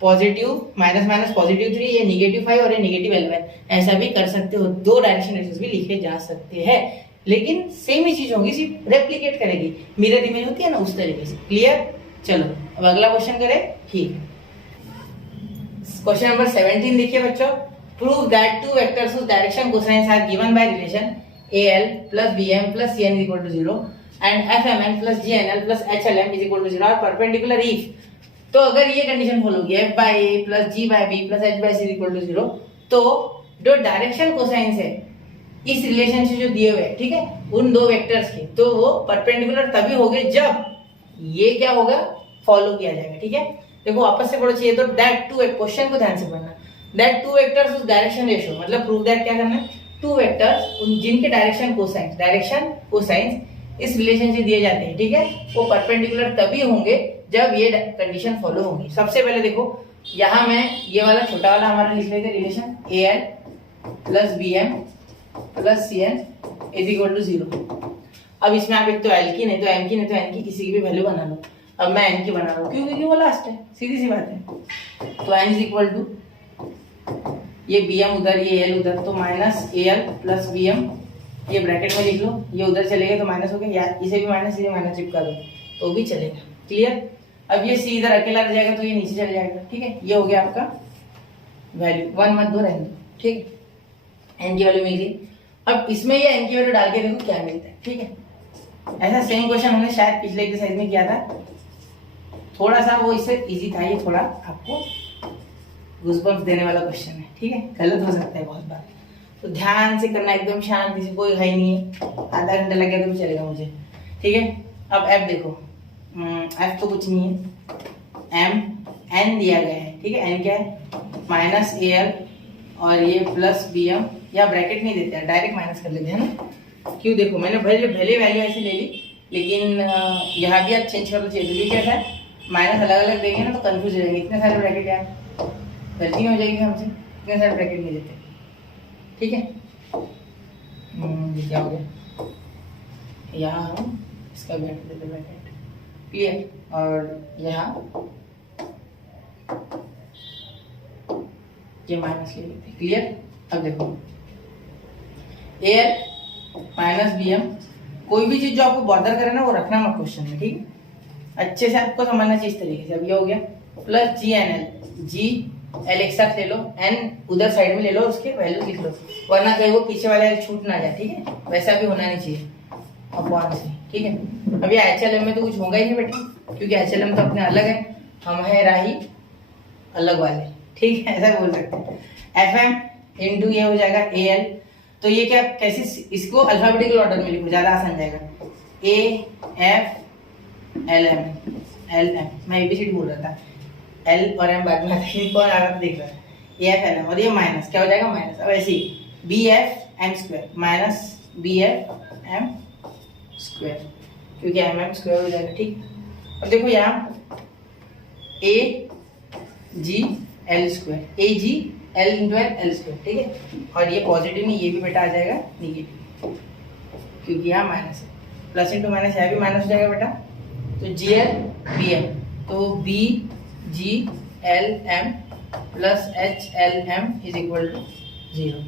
पॉजिटिव माइनस पॉजिटिव 3, ये -5 और ये -11। ऐसा भी कर सकते हो, 2 डायरेक्शन रेशियोज भी लिखे जा सकते हैं, लेकिन सेम ही चीज होगी, सिर्फ रेप्लिकेट करेगी, मिरर इमेज होती है ना उस तरीके से। क्लियर? चलो अब अगला क्वेश्चन करें। ठीक, क्वेश्चन नंबर 17 देखिए बच्चों, prove that two vectors whose direction cosines are given by relation AL + BM + CN = 0 and FMN + GNL + HLM = 0 are perpendicular if। तो अगर ये कंडीशन फॉलो होगी F/A + G/B + H/C = 0, तो जो डायरेक्शन कोसाइंस है इस रिलेशन से जो दिए हुए, ठीक है, उन दो वेक्टर्स के, तो वो परपेंडिकुलर तभी होंगे जब ये क्या होगा, फॉलो किया जाएगा। ठीक है, देखो वापस से पढ़ो चाहिए तो दैट टू, एक क्वेश्चन को ध्यान से पढ़ना, दैट टू वेक्टर्स उस डायरेक्शन रेशियो, मतलब प्रूव दैट क्या करना है, टू वेक्टर्स उन जिनके डायरेक्शन कोसाइंस इस रिलेशन से दिए जाते हैं, ठीक है, वो परपेंडिकुलर तभी होंगे जब ये कंडीशन फॉलो होंगी। सबसे पहले देखो यहाँ मैं ये वाला छोटा वाला हमारा लिख लेते रिलेशन AL + BM + CN = 0। अब इसमें आप एक तो एल्कीन है तो एल्कीन है तो एन की किसी की भी वैल्यू बना लो। अब मैं एन की बना रहा हूँ, क्यों? क्योंकि वो लास्ट है, सीधी सी बात है। तो एन = ये BM उधर, ये L उधर, तो -AL + BM, ये ब्रैकेट में लिख लो, ये उधर चलेगा तो माइनस हो गया, या इसे भी माइनस चिपका दो तो भी चलेगा। क्लियर? अब ये C इधर अकेला रह जाएगा तो ये नीचे चले जाएगा। ठीक है, ये हो गया आपका वैल्यू, 1 मत दो, रहने दो। ठीक है, एन की वैल्यू मिल गई। अब इसमें ये एन की वैल्यू डाल के देखो क्या मिलता है। ठीक है, ऐसा सेम क्वेश्चन हमने शायद पिछले एक्सरसाइज में किया था, थोड़ा सा वो इससे इजी था, ये थोड़ा आपको गूज़बम्प्स देने वाला क्वेश्चन है। ठीक है, गलत हो सकता है बहुत बार, तो ध्यान से करना, एकदम शांति से, कोई है नहीं है, आधा घंटा लग गया तो भी चलेगा मुझे। ठीक है, अब एफ देखो, एफ तो कुछ नहीं है, एम एन दिया गया है। ठीक है, एन क्या है, -AL और ये +BM, या ब्रैकेट नहीं देते हैं, डायरेक्ट माइनस कर लेते हैं ना। क्यों? देखो मैंने भले वैल्यू ऐसे ले ली, लेकिन यहाँ भी आप चेंज कर लो चाहिए, तो ये कैसा है माइनस अलग अलग देंगे ना तो कंफ्यूज हो जाएंगे। इतने सारे ब्रैकेट यार गलती हो जाएगी हमसे, इतने सारे ब्रैकेट नहीं देते। ठीक है, ये क्या हो गया, यहाँ हम इसका भी हटा देते ब्रैकेट, क्लियर। और यहाँ ये माइनस ले लेते, क्लियर। अब देखो एल माइनस बी एम, कोई भी चीज जो आपको बॉर्डर करे ना वो रखना मत क्वेश्चन में, ठीक है। अच्छे से आपको समझना चाहिए इस तरीके से। अब ये हो गया plus G N L, G L एक साथ ले लो, एन उधर साइड में ले लो, उसके वैल्यू लिख लो, वरना कहीं वो पीछे वाला छूट ना जाए, ठीक है। वैसा भी होना नहीं चाहिए अपॉन से, ठीक है। अभी एचएलएम में तो कुछ होगा ही नहीं बेटा, क्योंकि एचएलएम तो अपने अलग है, हम है राही अलग वाले, ठीक है, ऐसा बोल सकते हैं। एफएम इनटू ये हो जाएगा एएल, तो ये क्या कैसे, इसको अल्फाबेटिकल ऑर्डर में लिखो, ज्यादा आसान जाएगा। A F L M, L M, मैं एबीसीडी बोल रहा था, एल और एम बाद में आता है, कौन आ रहा था देख रहा है, ए एफ एल एम, और ये माइनस क्या हो जाएगा माइनस। अब ऐसे ही B F M square minus B F M square, क्योंकि एम एम स्क्वायर हो जाएगा, ठीक। अब देखो यहाँ A G L square, A G L into L square, ठीक है। और ये पॉजिटिव में, ये भी बेटा आ जाएगा निगेटिव, क्योंकि यहाँ माइनस है, प्लस इंटू माइनस यहाँ भी माइनस हो जाएगा बेटा। तो जी एल बी एम, तो B G L M plus H L M is equal to 0,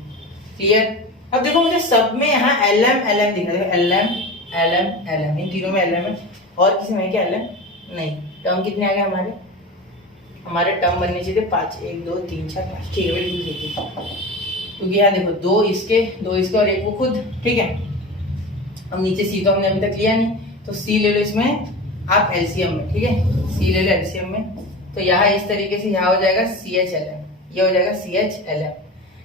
clear. अब देखो मुझे सब में यहाँ एल एम दिख रहा है, एल एम, इन तीनों में एल एम है, और किसी में क्या एल एम नहीं। टर्म कितने आ गए हमारे टर्म बनने चाहिए थे 5, 1 2 3 4 5, ठीक है बिल्कुल ठीक है। क्योंकि यहाँ देखो दो इसके और एक वो खुद, ठीक है। अब नीचे सी तो हमने अभी तक लिया नहीं, तो सी ले लो इसमें आप एलसीएम में, ठीक है, सी ले लो एलसीएम में। तो यहाँ इस तरीके से यहाँ हो जाएगा सी एच एल एम, ये हो जाएगा सी एच एल एम,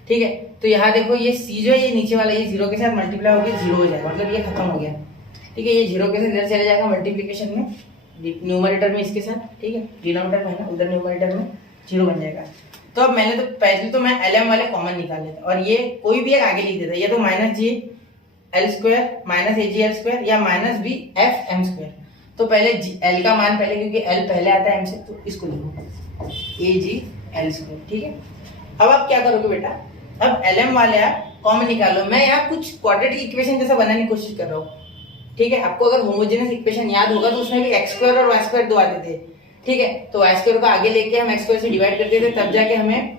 ठीक है। तो यहाँ देखो ये सी जो है ये नीचे वाला ये 0 के साथ मल्टीप्लाई होकर 0 हो जाएगा, मतलब ये खत्म हो गया, ठीक है। ये 0 के साथ इधर चला जाएगा मल्टीप्लीकेशन में, न्यूमरेटर में इसके साथ, ठीक है, डिनोमिनेटर में है ना, उधर न्यूमरेटर में 0 बन जाएगा। तो अब मैंने तो पहले तो मैं एलएम वाले कॉमन निकाल लेता, और ये कोई भी एक आगे लिख देता, ये तो minus G L square minus A G L square या minus B F M square. तो पहले एल का मान पहले, क्योंकि एल पहले आता है एम से, तो इसको लिखो ए जी एल स्क्वायर, ठीक है। अब आप क्या करोगे बेटा, अब एलएम वाले आप कॉमन निकालो। मैं यहाँ कुछ क्वाड्रेटिक इक्वेशन जैसा बनाने की कोशिश कर रहा हूँ, ठीक है। आपको अगर होमोजेनियस इक्वेशन याद होगा तो उसमें भी एक्स स्क्वायर और वाई स्क्वायर दो आते थे, ठीक है। तो वाई स्क्वायर को आगे लेके हम एक्स स्क्वायर से डिवाइड करते थे, तब जाके हमें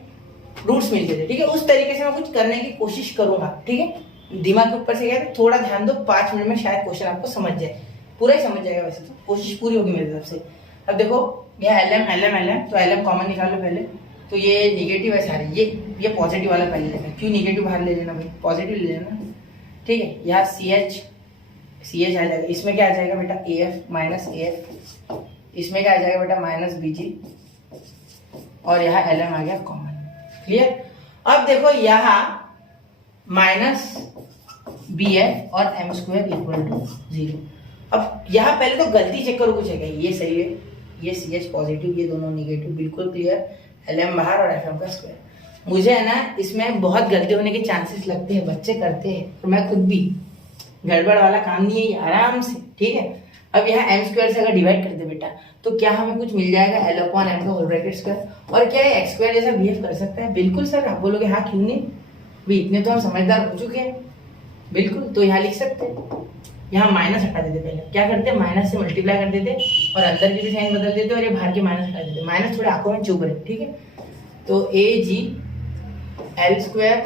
रूट्स मिलते थे, ठीक है। उस तरीके से मैं कुछ करने की कोशिश करूंगा, ठीक है। दिमाग के ऊपर से क्या है, थोड़ा ध्यान दो, 5 मिनट में शायद क्वेश्चन आपको समझ जाए, पूरा ही समझ जाएगा, वैसे तो कोशिश पूरी होगी मेरी तरफ से। अब देखो यह एलएम, तो एलएम कॉमन निकाल लो पहले, तो ये निगेटिव है सारे, ये पॉजिटिव वाला पहले लेना, क्यों निगेटिव बाहर ले लेना भाई, पॉजिटिव ले लेना, ठीक है। यहाँ सी एच आ जाएगा, इसमें क्या आ जाएगा बेटा ए एफ माइनस ए एफ, इसमें क्या आ जाएगा बेटा माइनस बी जी, और यहाँ एल एम आ गया कॉमन, क्लियर। अब देखो यहाँ माइनस बी एफ और एम स्क्वायर इक्वल टू 0। अब यहाँ पहले तो गलती चेक करो कुछ है क्या, ये सही है, ये सी एच पॉजिटिव, ये दोनों निगेटिव, बिल्कुल क्लियर, एल एम बाहर और एफ एम का स्क्वायर। मुझे है ना इसमें बहुत गलती होने के चांसेस लगते हैं, बच्चे करते हैं, और मैं खुद भी, गड़बड़ वाला काम नहीं है, आराम से, ठीक है। अब यहाँ एम स्क्वायर से अगर डिवाइड कर दे बेटा, तो क्या हमें कुछ मिल जाएगा एल अपॉन एम का होल ब्रैकेट स्क्वायर। और क्या एक्स स्क्वायर जैसा बिहेव कर सकता है, बिल्कुल सर। आप बोलोगे हाँ क्यों नहीं, भी इतने तो हम समझदार हो चुके हैं, बिल्कुल। तो यहाँ लिख सकते हैं, यहाँ माइनस हटा देते, पहले क्या करते माइनस से मल्टीप्लाई कर देते, और अंदर की भी साइन बदल देते, और ये बाहर के माइनस हटा देते, माइनस थोड़े आंखों में चुभ रहे, ठीक है। तो A G L square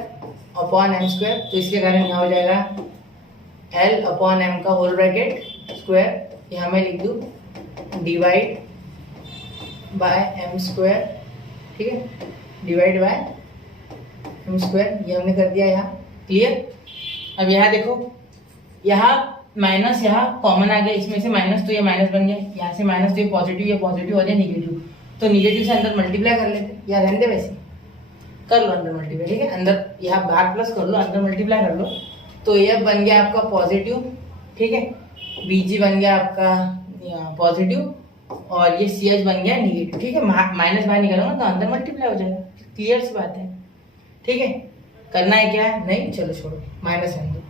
upon M square, तो इसके कारण यहाँ हो जाएगा एल अपॉन एम का होल ब्रैकेट स्क्वायर, यहाँ मैं लिख दूँ डिवाइड बाय एम स्क्वायर, ठीक है, डिवाइड बाय एम स्क्वायर, ये हमने कर दिया यहाँ, क्लियर। अब यहाँ देखो, यहाँ माइनस यहाँ कॉमन आ गया, इसमें से माइनस, तो ये माइनस बन गया, यहाँ से माइनस, तो ये पॉजिटिव और ये निगेटिव, तो निगेटिव से अंदर मल्टीप्लाई कर लेते, या रहने दे वैसे, कर लो अंदर मल्टीप्लाई, ठीक है। अंदर यहाँ बाहर प्लस कर लो, अंदर मल्टीप्लाई कर लो, तो ये बन गया आपका पॉजिटिव, ठीक है, बीजी बन गया आपका पॉजिटिव, और ये सी एच बन गया निगेटिव, ठीक है। माइनस बाहर निकालूंगा तो अंदर मल्टीप्लाई हो जाएगा, क्लियर सी बात है, ठीक है। करना है क्या है, नहीं, चलो छोड़ो, माइनस रहने दो,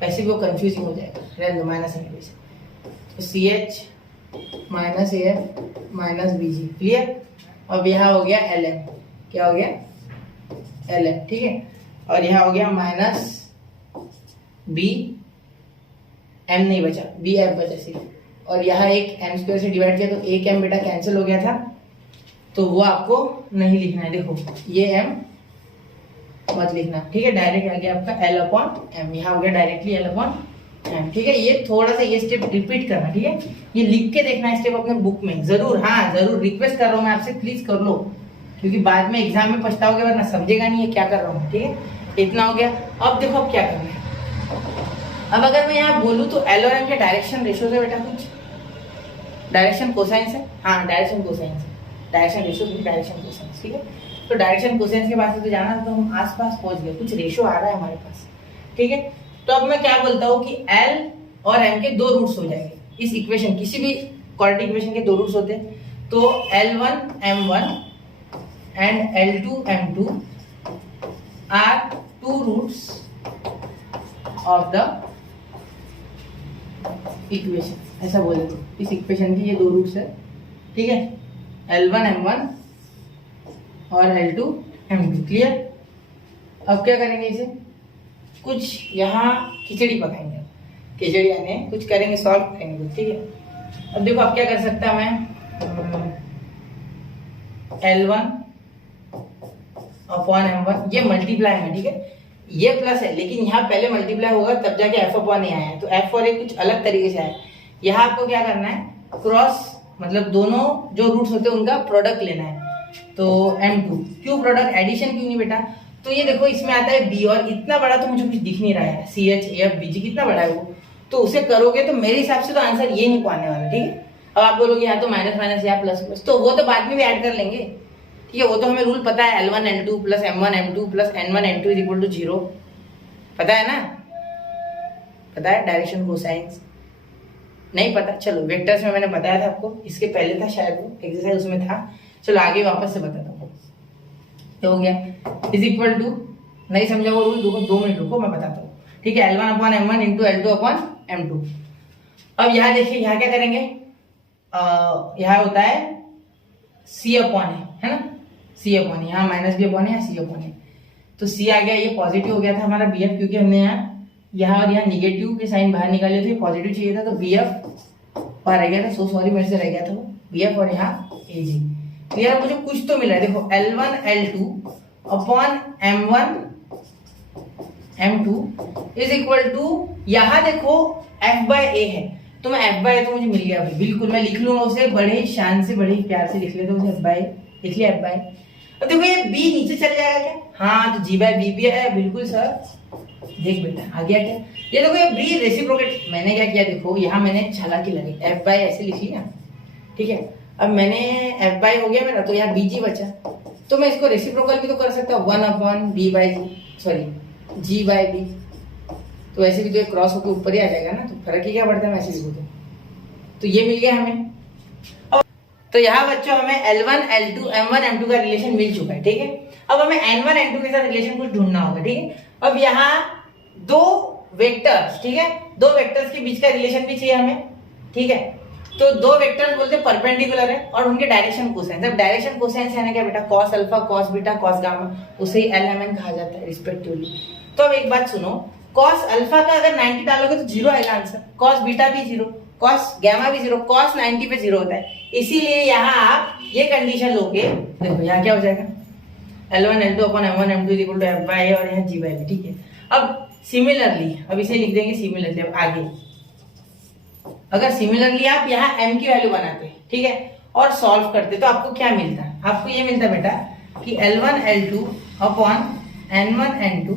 वैसे भी वो कंफ्यूजिंग हो जाएगा, रहने दो, माइनस रहने दो। तो C H minus A F minus B G, clear. अब यहाँ हो गया एल एम, क्या हो गया एल एम, ठीक है। और यहाँ हो गया माइनस बी एम नहीं बचा, बी एफ बचा सिर्फ। और यहाँ एक एम स्क्वायर से डिवाइड किया तो एक एम बेटा कैंसिल हो गया था, तो वो आपको नहीं लिखना है। देखो ये एम मत लिखना, ठीक है। डायरेक्ट आ गया आपका एल अपॉन एम, यहाँ हो गया डायरेक्टली एल अपॉन एम, ठीक है। ये थोड़ा सा ये स्टेप रिपीट करना, ठीक है। ये लिख के देखना स्टेप अपने बुक में जरूर, हाँ जरूर रिक्वेस्ट कर रहा हूँ मैं आपसे, प्लीज कर लो, क्योंकि बाद में एग्जाम में पछताओगे वरना समझेगा नहीं है क्या कर रहा हूँ, ठीक है। इतना हो गया। अब देखो अब क्या करना है। अब अगर मैं यहाँ बोलूँ तो एल और एम के डायरेक्शन रेशियो है बेटा, कुछ डायरेक्शन कोसाइंस है, हाँ डायरेक्शन कोसाइंस है, डायरेक्शन रेशियो डायरेक्शन कोसाइंस, ठीक है। तो डायरेक्शन कोसाइंस के पास तो जाना था, तो हम आसपास पहुंच गए, कुछ रेशियो आ रहा है हमारे पास, ठीक है। तो अब मैं क्या बोलता हूँ कि एल और एम के दो रूट्स हो जाएंगे इस इक्वेशन, किसी भी क्वाड्रेटिक इक्वेशन के दो रूट्स होते हैं, तो L1 M1 and L2 M2 are two roots of the equation, ऐसा बोले तो इस इक्वेशन की ये दो रूट्स है, ठीक है। L1 M1 और L2 M2, क्लियर। अब क्या करेंगे, इसे कुछ यहाँ खिचड़ी पकाएंगे, खिचड़ी यानी कुछ करेंगे, सॉल्व करेंगे, ठीक है। अब देखो अब क्या कर सकता मैं, L1 अपॉन M1, ये मल्टीप्लाई है, ठीक है। ये प्लस है लेकिन यहाँ पहले मल्टीप्लाई होगा तब जाके F अपॉन ए आया है, तो F और ए कुछ अलग तरीके से आया है। यहाँ आपको क्या करना है, क्रॉस मतलब दोनों जो रूट्स होते हैं उनका प्रोडक्ट लेना है, तो M2 क्यों प्रोडक्ट, एडिशन क्यों नहीं बेटा। तो ये देखो इसमें आता है B और इतना बड़ा तो मुझे कुछ दिख नहीं रहा है, CH AF BG कितना बड़ा है वो, तो उसे करोगे तो मेरे हिसाब से तो आंसर ये नहीं पाने वाला, ठीक है। अब आप बोलोगे यहाँ तो माइनस माइनस या प्लस प्लस, तो वो तो बाद में भी ऐड कर लेंगे, ठीक है। वो तो हमें रूल पता है, L1 L2 plus M1 M2 plus N1 N2 is equal to 0, पता है ना, पता है। डायरेक्शन कोसाइंस नहीं पता, चलो वेक्टर्स में मैंने बताया था आपको, इसके पहले था शायद वो एक्सरसाइज उसमें था, चलो आगे वापस से बताता हूँ। तो हो गया इज इक्वल टू, नहीं समझा वो रूल, 2 मिनट रुको मैं बताता हूँ, ठीक है। L1 upon M1 into L2 upon M2। अब यहाँ देखिए यहाँ क्या करेंगे, यहाँ होता है C अपॉन है ना, C अपॉन, यहाँ माइनस B अपॉन है, यहाँ C अपॉन है, तो C आ गया, ये पॉजिटिव हो गया था हमारा BF, क्योंकि हमने यहाँ और यहाँ निगेटिव के साइन बाहर निकाले थे, पॉजिटिव चाहिए था, तो BF और रह गया था, सो सॉरी मेरे से रह गया था वो BF और यहाँ AG, क्लियर। मुझे कुछ तो मिला है, देखो L1 L2 upon M1 M2 is equal to, यहाँ देखो F बाय A है, तो मैं F बाय A तो मुझे मिल गया भाई, बिल्कुल मैं लिख लूंगा उसे बड़े शान से, बड़े प्यार से लिख लेता हूँ F बाय, लिख लिया F बाय। अब देखो ये B नीचे चल जाएगा क्या, हाँ तो G बाय B भी है, बिल्कुल सर, देख बेटा आ गया क्या, ये देखो ये B रेसिप्रोकेट, मैंने क्या किया देखो, यहाँ मैंने चालाकी लगी, F बाय ऐसे लिख लिया, ठीक है। अब मैंने F बाय हो गया मेरा, तो यहाँ BG बचा, तो मैं इसको रेसिप्रोकल भी तो कर सकता हूँ, 1 upon B by sorry G by B, तो ऐसे भी तो क्रॉस होकर ऊपर ही आ जाएगा ना, तो फर्क ही क्या पड़ता है वैसे भी तो ये मिल गया हमें। तो यहाँ बच्चों हमें L1 L2 M1 M2 का रिलेशन मिल चुका है, ठीक है। अब हमें N1 N2 के साथ रिलेशन कुछ ढूंढना होगा, ठीक है। अब यहाँ दो वेक्टर्स, ठीक है, दो वेक्टर्स के बीच का रिलेशन भी चाहिए हमें, ठीक है। तो दो वेक्टर्स बोलते हैं परपेंडिकुलर है और उनके डायरेक्शन कोसाइंस, अब डायरेक्शन कोसाइंस यानी क्या बेटा, cos alpha cos beta cos gamma, उसे ही LMN कहा जाता है रिस्पेक्टिवली। तो अब एक बात सुनो, कॉस अल्फा का अगर 90 डालोगे तो 0 आएगा आंसर, कॉस बीटा भी 0, कॉस गामा भी 0, कॉस 90 पे 0 होता है, इसीलिए यहाँ आप ये कंडीशन लोगे, देखो यहाँ क्या हो जाएगा, L1 L2 upon M1 M2 equal to F by A और यहाँ G बाय B, ठीक है। अब सिमिलरली, अब इसे लिख देंगे सिमिलरली, अब आगे अगर सिमिलरली आप यहाँ m की वैल्यू बनाते, ठीक है, और सॉल्व करते, तो आपको क्या मिलता है, आपको ये मिलता बेटा कि L1 L2 upon N1 N2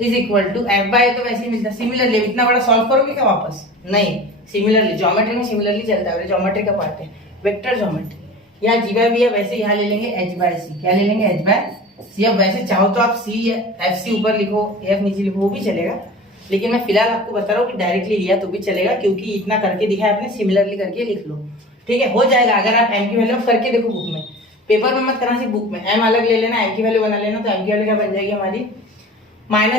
is equal to F by, तो वैसे ही मिलता। सिमिलरली इतना बड़ा सॉल्व करोगे क्या वापस, नहीं, सिमिलरली ज्योमेट्री में सिमिलरली चलता है, ज्योमेट्री का पार्ट है, वेक्टर ज्योमेट्री। यहाँ G बाय B है, वैसे यहाँ ले लेंगे H बाय C, क्या ले लेंगे H बाय C। अब वैसे चाहो तो आप C FC ऊपर लिखो, F नीचे लिखो, वो भी चलेगा, लेकिन मैं फिलहाल आपको बता रहा हूँ कि डायरेक्टली लिया तो भी चलेगा, क्योंकि इतना करके दिखाया आपने, सिमिलरली करके लिख लो, ठीक है, हो जाएगा। अगर आप m की वैल्यू करके देखो बुक में, पेपर में मत करना, सिर्फ बुक में m अलग ले लेना, m की वैल्यू बना लेना, तो m की वैल्यू क्या बन जाएगी हमारी -AL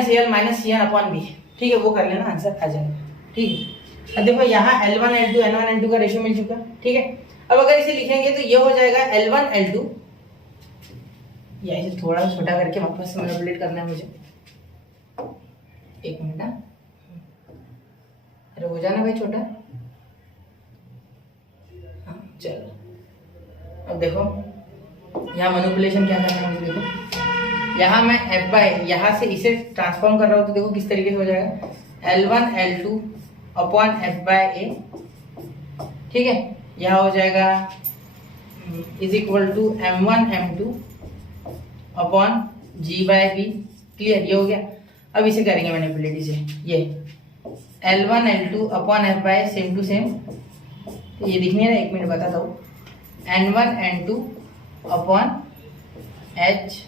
- CN अपॉन B, ठीक है, वो कर लेना, आंसर आ जाएगा, ठीक है। अब देखो यहाँ L1 L2 N1 N2 का रेशियो मिल चुका, ठीक है। अब अगर इसे लिखेंगे तो ये हो जाएगा L1 L2, या इसे थोड़ा छोटा करके वापस से मैनिपुलेट करना है मुझे, एक मिनट। अरे हो जाना भाई छोटा, हाँ चलो। अब देखो यहाँ मैनिपुलेशन क्या करना है मुझे, देखो यहाँ मैं f बाय यहाँ से इसे ट्रांसफॉर्म कर रहा हूँ, तो देखो किस तरीके से हो जाएगा, L1 L2 upon f by a, ठीक है। यहाँ हो जाएगा is equal to M1 M2 upon g by b, clear, ये हो गया। अब इसे करेंगे मैनिपुलेट, इसे ये L1 L2 upon f by same to same, ये दिखने रहा, एक मिनट बताता हूँ, N1 N2 upon h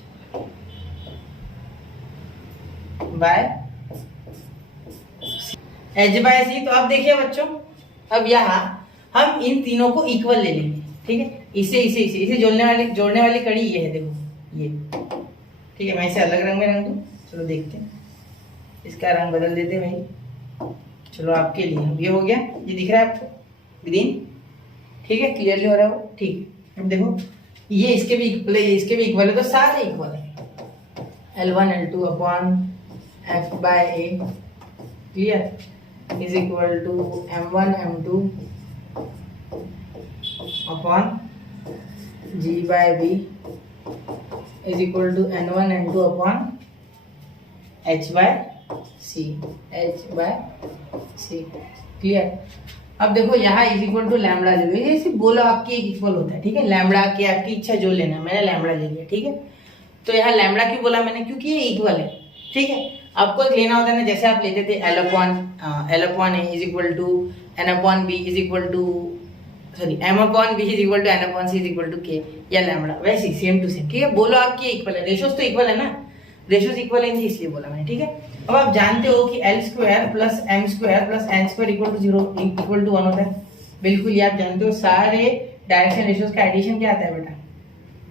by सी। तो अब देखिए बच्चों, अब यहाँ हम इन तीनों को इक्वल ले लेंगे, ठीक है। इसे जोड़ने वाली कड़ी ये है, देखो ये, ठीक है। मैं इसे अलग रंग में रंग दूं, चलो देखते हैं, इसका रंग बदल देते हैं भाई, चलो आपके लिए। अब ये हो गया, ये दिख रहा है आपको ग्रीन, ठीक है, क्लियरली हो रहा है वो, ठीक। अब देखो ये इसके भी इक्वल है, इसके भी इक्वल है, तो सारे इक्वल है। L1 L2 upon f by a, clear, is equal to M1 M2 upon g by b is equal to N1 N2 upon h by c, clear. अब देखो यहाँ इज इक्वल टू लैम्बडा ले लो, ये सिर्फ बोलो आपकी एक इक्वल होता है, ठीक है। लैम्बडा की आपकी इच्छा जो लेना, मैंने लैम्बडा ले लिया, ठीक है। तो यहाँ लैम्बडा क्यों बोला मैंने, क्योंकि ये इक्वल है, ठीक है। आपको एक लेना होता है ना, जैसे आप लेते थे L upon a is equal to N upon b is equal to M upon b is equal to N upon c is equal to k, या लैम्बडा, वैसे सेम टू सेम, ठीक है। बोलो आपकी इक्वल है, रेशियोज तो equal है ना, रेशियोज इक्वल है इसलिए बोला मैंने, ठीक है। अब आप जानते हो कि L square plus M square plus N square equal to 0 equal to 1 होता है, बिल्कुल ये आप जानते हो। सारे डायरेक्शन रेशियोज का एडिशन क्या आता है बेटा,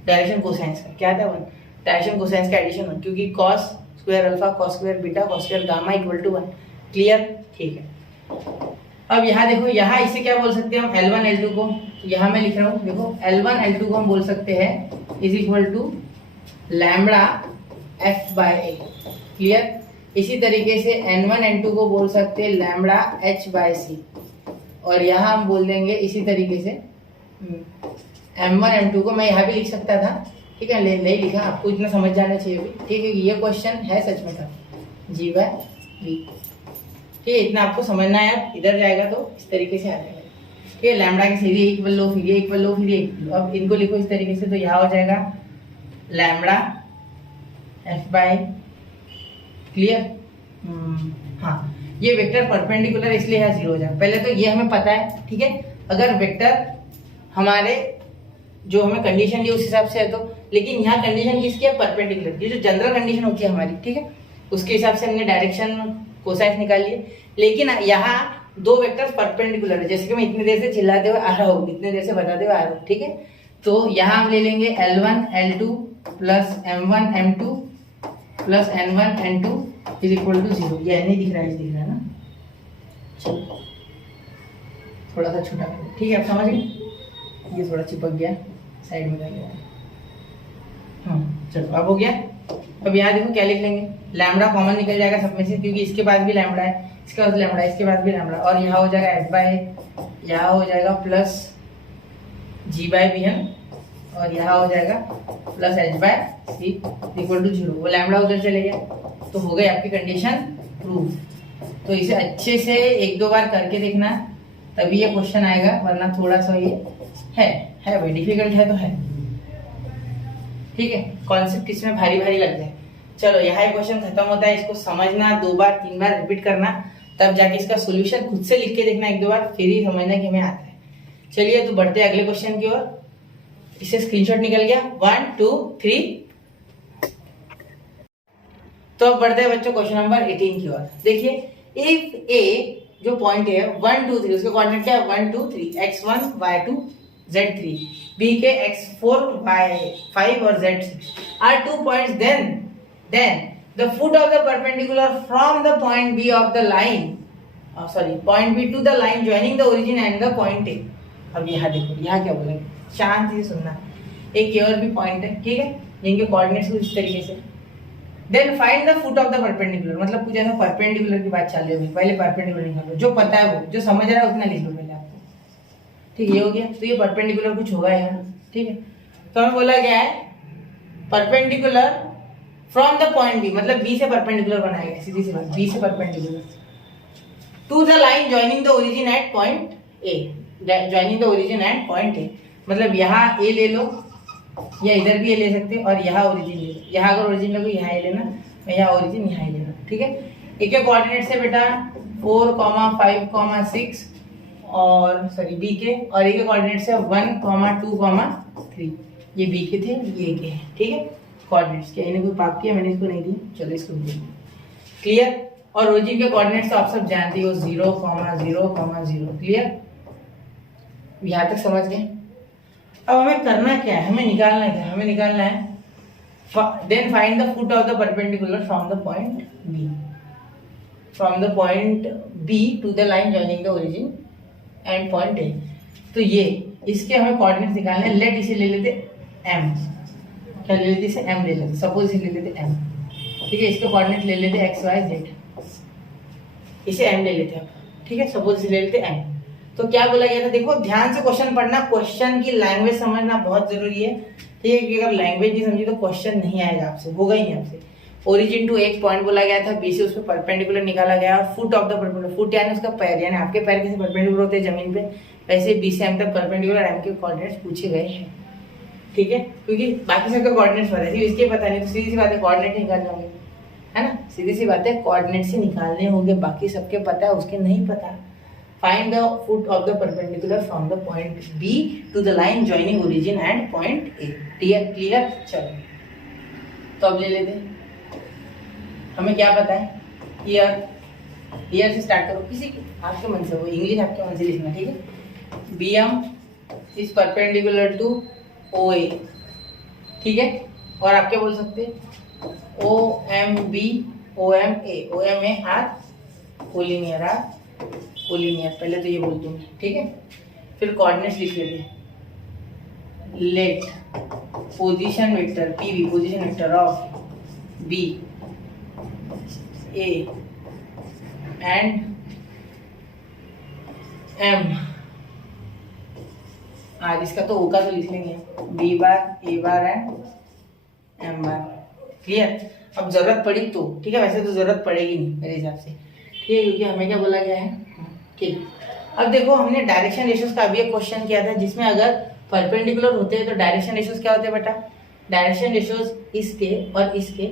डायरेक्शन कोसाइंस का क्या आता है 1, डायरेक्शन कोसाइंस का एडिशन 1, क्योंकि cos square alpha cos square beta cos square gamma equal to 1, clear, ठीक है। अब यहाँ देखो, यहाँ इसे क्या बोल सकते हैं हम, L1 L2 को, यहाँ मैं लिख रहा हूँ, देखो L1 L2 को हम बोल सकते हैं is equal to lambda f by a, clear. इसी तरीके से N1 N2 को बोल सकते हैं लैम्बडा h बाय c, और यहाँ हम बोल देंगे इसी तरीके से M1 M2 को मैं यहाँ भी लिख सकता था, ठीक है, नहीं लिखा, आपको इतना समझ जाना चाहिए भी, ठीक है। ये क्वेश्चन है सच में था g बाय b, ठीक है, इतना आपको समझना है। अब इधर जाएगा तो इस तरीके से आ जाएगा, ठीक है। लैम्बडा के सीधे इक्वल लो, फिर ये इक्वल लो, फिर ये इक्वल लो, अब इनको लिखो इस तरीके से, तो यहाँ हो जाएगा लैम्बडा f बाय, क्लियर, हाँ। ये वेक्टर परपेंडिकुलर इसलिए यहाँ 0 हो जाएगा, पहले तो ये हमें पता है, ठीक है। अगर वेक्टर हमारे जो हमें कंडीशन दी उस हिसाब से है तो, लेकिन यहाँ कंडीशन किसकी है, परपेंडिकुलर, ये जो जनरल कंडीशन होती है हमारी, ठीक है, उसके हिसाब से हमने डायरेक्शन कोसाइंस निकाल लिए। लेकिन यहाँ दो वेक्टर्स परपेंडिकुलर है, जैसे कि मैं इतनी देर से चिल्लाते हुए आ रहा हूँ, इतने देर से बताते हुए आ रहा हूँ, ठीक है। तो यहाँ हम ले लेंगे L1 L2 plus M1 M2 plus N1 N2 is equal to 0, ये नहीं दिख रहा है ना, चलो थोड़ा सा छोटा, ठीक है, आप समझ गए, ये थोड़ा चिपक गया, साइड में कर लिया, चलो अब हो गया। अब यहाँ देखो क्या लिख लेंगे, लैम्बडा कॉमन निकल जाएगा सब में से, क्योंकि इसके पास भी लैम्बडा है, इसके पास लैम्बडा है, इसके पास भी लैम्बडा, और यहाँ हो जाएगा f बाय, यहाँ हो जाएगा प्लस g बाय बी है, और यहाँ हो जाएगा plus h by C equal to 0, वो लैम्बडा उधर चले गया, तो हो गई आपकी कंडीशन प्रूव। तो इसे अच्छे से एक दो बार करके देखना, तभी ये क्वेश्चन आएगा, वरना थोड़ा सा ये है भाई डिफिकल्ट है तो है, ठीक है। कॉन्सेप्ट इसमें भारी भारी लग जाए। चलो यहाँ क्वेश्चन खत्म होता है, इसको समझना 2 बार 3 बार रिपीट करना, तब जाके इसका सोल्यूशन खुद से लिख के देखना 1-2 बार, फिर ही समझना कि हमें आता है। चलिए तो बढ़ते हैं अगले क्वेश्चन की ओर। इसे स्क्रीनशॉट निकल गया 1 2 3। तो अब बढ़ते हैं बच्चों क्वेश्चन नंबर 18 की ओर। देखिए इफ ए जो पॉइंट है 1 2 3, उसके कोऑर्डिनेट क्या है 1 2 3, x1 y2 z3, b के x4 y5 और z6 are 2 points, then the foot of the perpendicular from the point B of the line sorry point B to the line joining the origin and the point A. अब यहाँ देखो, यहाँ क्या बोला, शांति से सुनना। एक ये और भी पॉइंट है, ठीक है, जिनके कोऑर्डिनेट्स कुछ इस तरीके से। Then find the foot of the perpendicular, मतलब कुछ ऐसा परपेंडिकुलर की बात चल रही है, पहले परपेंडिकुलर निकालो, जो पता है वो, जो समझ रहा है उतना लिख लो पहले आपको, ठीक है। ये हो गया, तो ये परपेंडिकुलर कुछ होगा यहाँ, ठीक है। तो हमें बोला गया है perpendicular from the point B, मतलब बी से परपेंडिकुलर बनाएगा, सीधी सी बात, बी से perpendicular to the line joining the origin at point A, joining the origin at point A, मतलब यहाँ ए ले लो या इधर भी ए ले सकते हैं, और यहाँ ओरिजिन ले लो, यहाँ अगर ओरिजिन लोगे यहाँ ए लेना, और यहाँ ओरिजिन यहाँ ए लेना, ठीक है। ए के कोऑर्डिनेट से बेटा 4, 5, 6 और सॉरी बी के, और ए के कोऑर्डिनेट से 1, 2, 3, ये बी के थे, ये ए के हैं, ठीक है। कोऑर्डिनेट्स क्या इन्हें कोई पाप किया, मैंने इसको नहीं दी, चलो इसको भी क्लियर। और ओरिजिन के कोऑर्डिनेट्स तो आप सब जानते हो, 0, 0, 0, क्लियर। यहाँ तक समझ गए। अब हमें करना क्या है, हमें निकालना क्या है, हमें निकालना है then find the foot of the perpendicular from the point B, from the point B to the line joining the origin and point A. तो ये इसके हमें कोऑर्डिनेट्स निकालने हैं। लेट इसे ले लेते m, क्या ले लेते, इसे m ले लेते, सपोज इसे ले लेते m, ठीक है। इसके कोऑर्डिनेट ले लेते x, y, z, इसे m ले लेते हैं, ठीक है। सपोज इसे ले लेते m। तो क्या बोला गया था, देखो ध्यान से क्वेश्चन पढ़ना, क्वेश्चन की लैंग्वेज समझना बहुत जरूरी है, ठीक है। क्योंकि अगर लैंग्वेज नहीं समझी तो क्वेश्चन नहीं आएगा आपसे, होगा ही नहीं आपसे। ओरिजिन टू एक पॉइंट बोला गया था, बी से उस पर परपेंडिकुलर निकाला गया, और foot of the perpendicular, foot यानी उसका पैर, यानी आपके पैर कैसे परपेंडिकुलर होते हैं जमीन पे, वैसे बी से एम तक परपेंडिकुलर एम के कोऑर्डिनेट्स पूछे गए हैं, ठीक है। क्योंकि बाकी सबके कोऑर्डिनेट्स पता है, इसके पता नहीं, तो सीधी सी बात है कोऑर्डिनेट निकालने होंगे, है ना, सीधी सी बात है कोऑर्डिनेट से निकालने होंगे, बाकी सबके पता है, उसके नहीं पता। Find the foot of the perpendicular from the point B to the line joining origin and point A, clear. चलो तो अब ले लेते हैं, हमें क्या पता है, ईयर से स्टार्ट करो, किसी आपके मन से, वो इंग्लिश आपके मन से लिखना, ठीक है। B M is perpendicular to O A, ठीक है। और आप क्या बोल सकते हैं, O M B, O M A are, collinear are, collinear, पहले तो ये बोल दूंगी, ठीक है। फिर कोऑर्डिनेट्स लिख लेते हैं। Let position vector P, position vector of B A and M are, इसका तो ओ का तो लिख लेंगे, B bar, A bar and M bar, clear. अब जरूरत पड़ी तो, ठीक है, वैसे तो जरूरत पड़ेगी नहीं मेरे हिसाब से, ठीक है, क्योंकि हमें क्या बोला गया है, ठीक। अब देखो हमने डायरेक्शन रेशियोज का अभी एक क्वेश्चन किया था, जिसमें अगर परपेंडिकुलर होते हैं तो डायरेक्शन रेशियोज क्या होते हैं बेटा, डायरेक्शन रेशियोज इसके और इसके